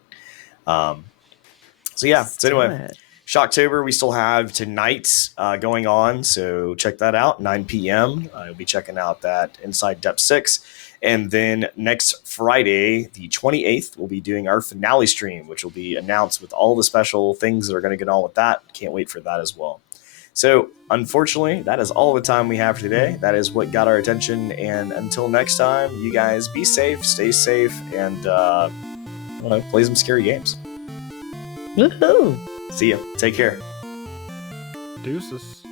So yeah, so anyway, Shocktober, we still have tonight going on, so check that out, 9 p.m. I'll be checking out that Inside Depth 6. And then next Friday, the 28th, we'll be doing our finale stream, which will be announced with all the special things that are going to get on with that. Can't wait for that as well. So unfortunately, that is all the time we have for today. That is what got our attention. And until next time, you guys be safe, stay safe, and play some scary games. Woohoo! See ya. Take care. Deuces.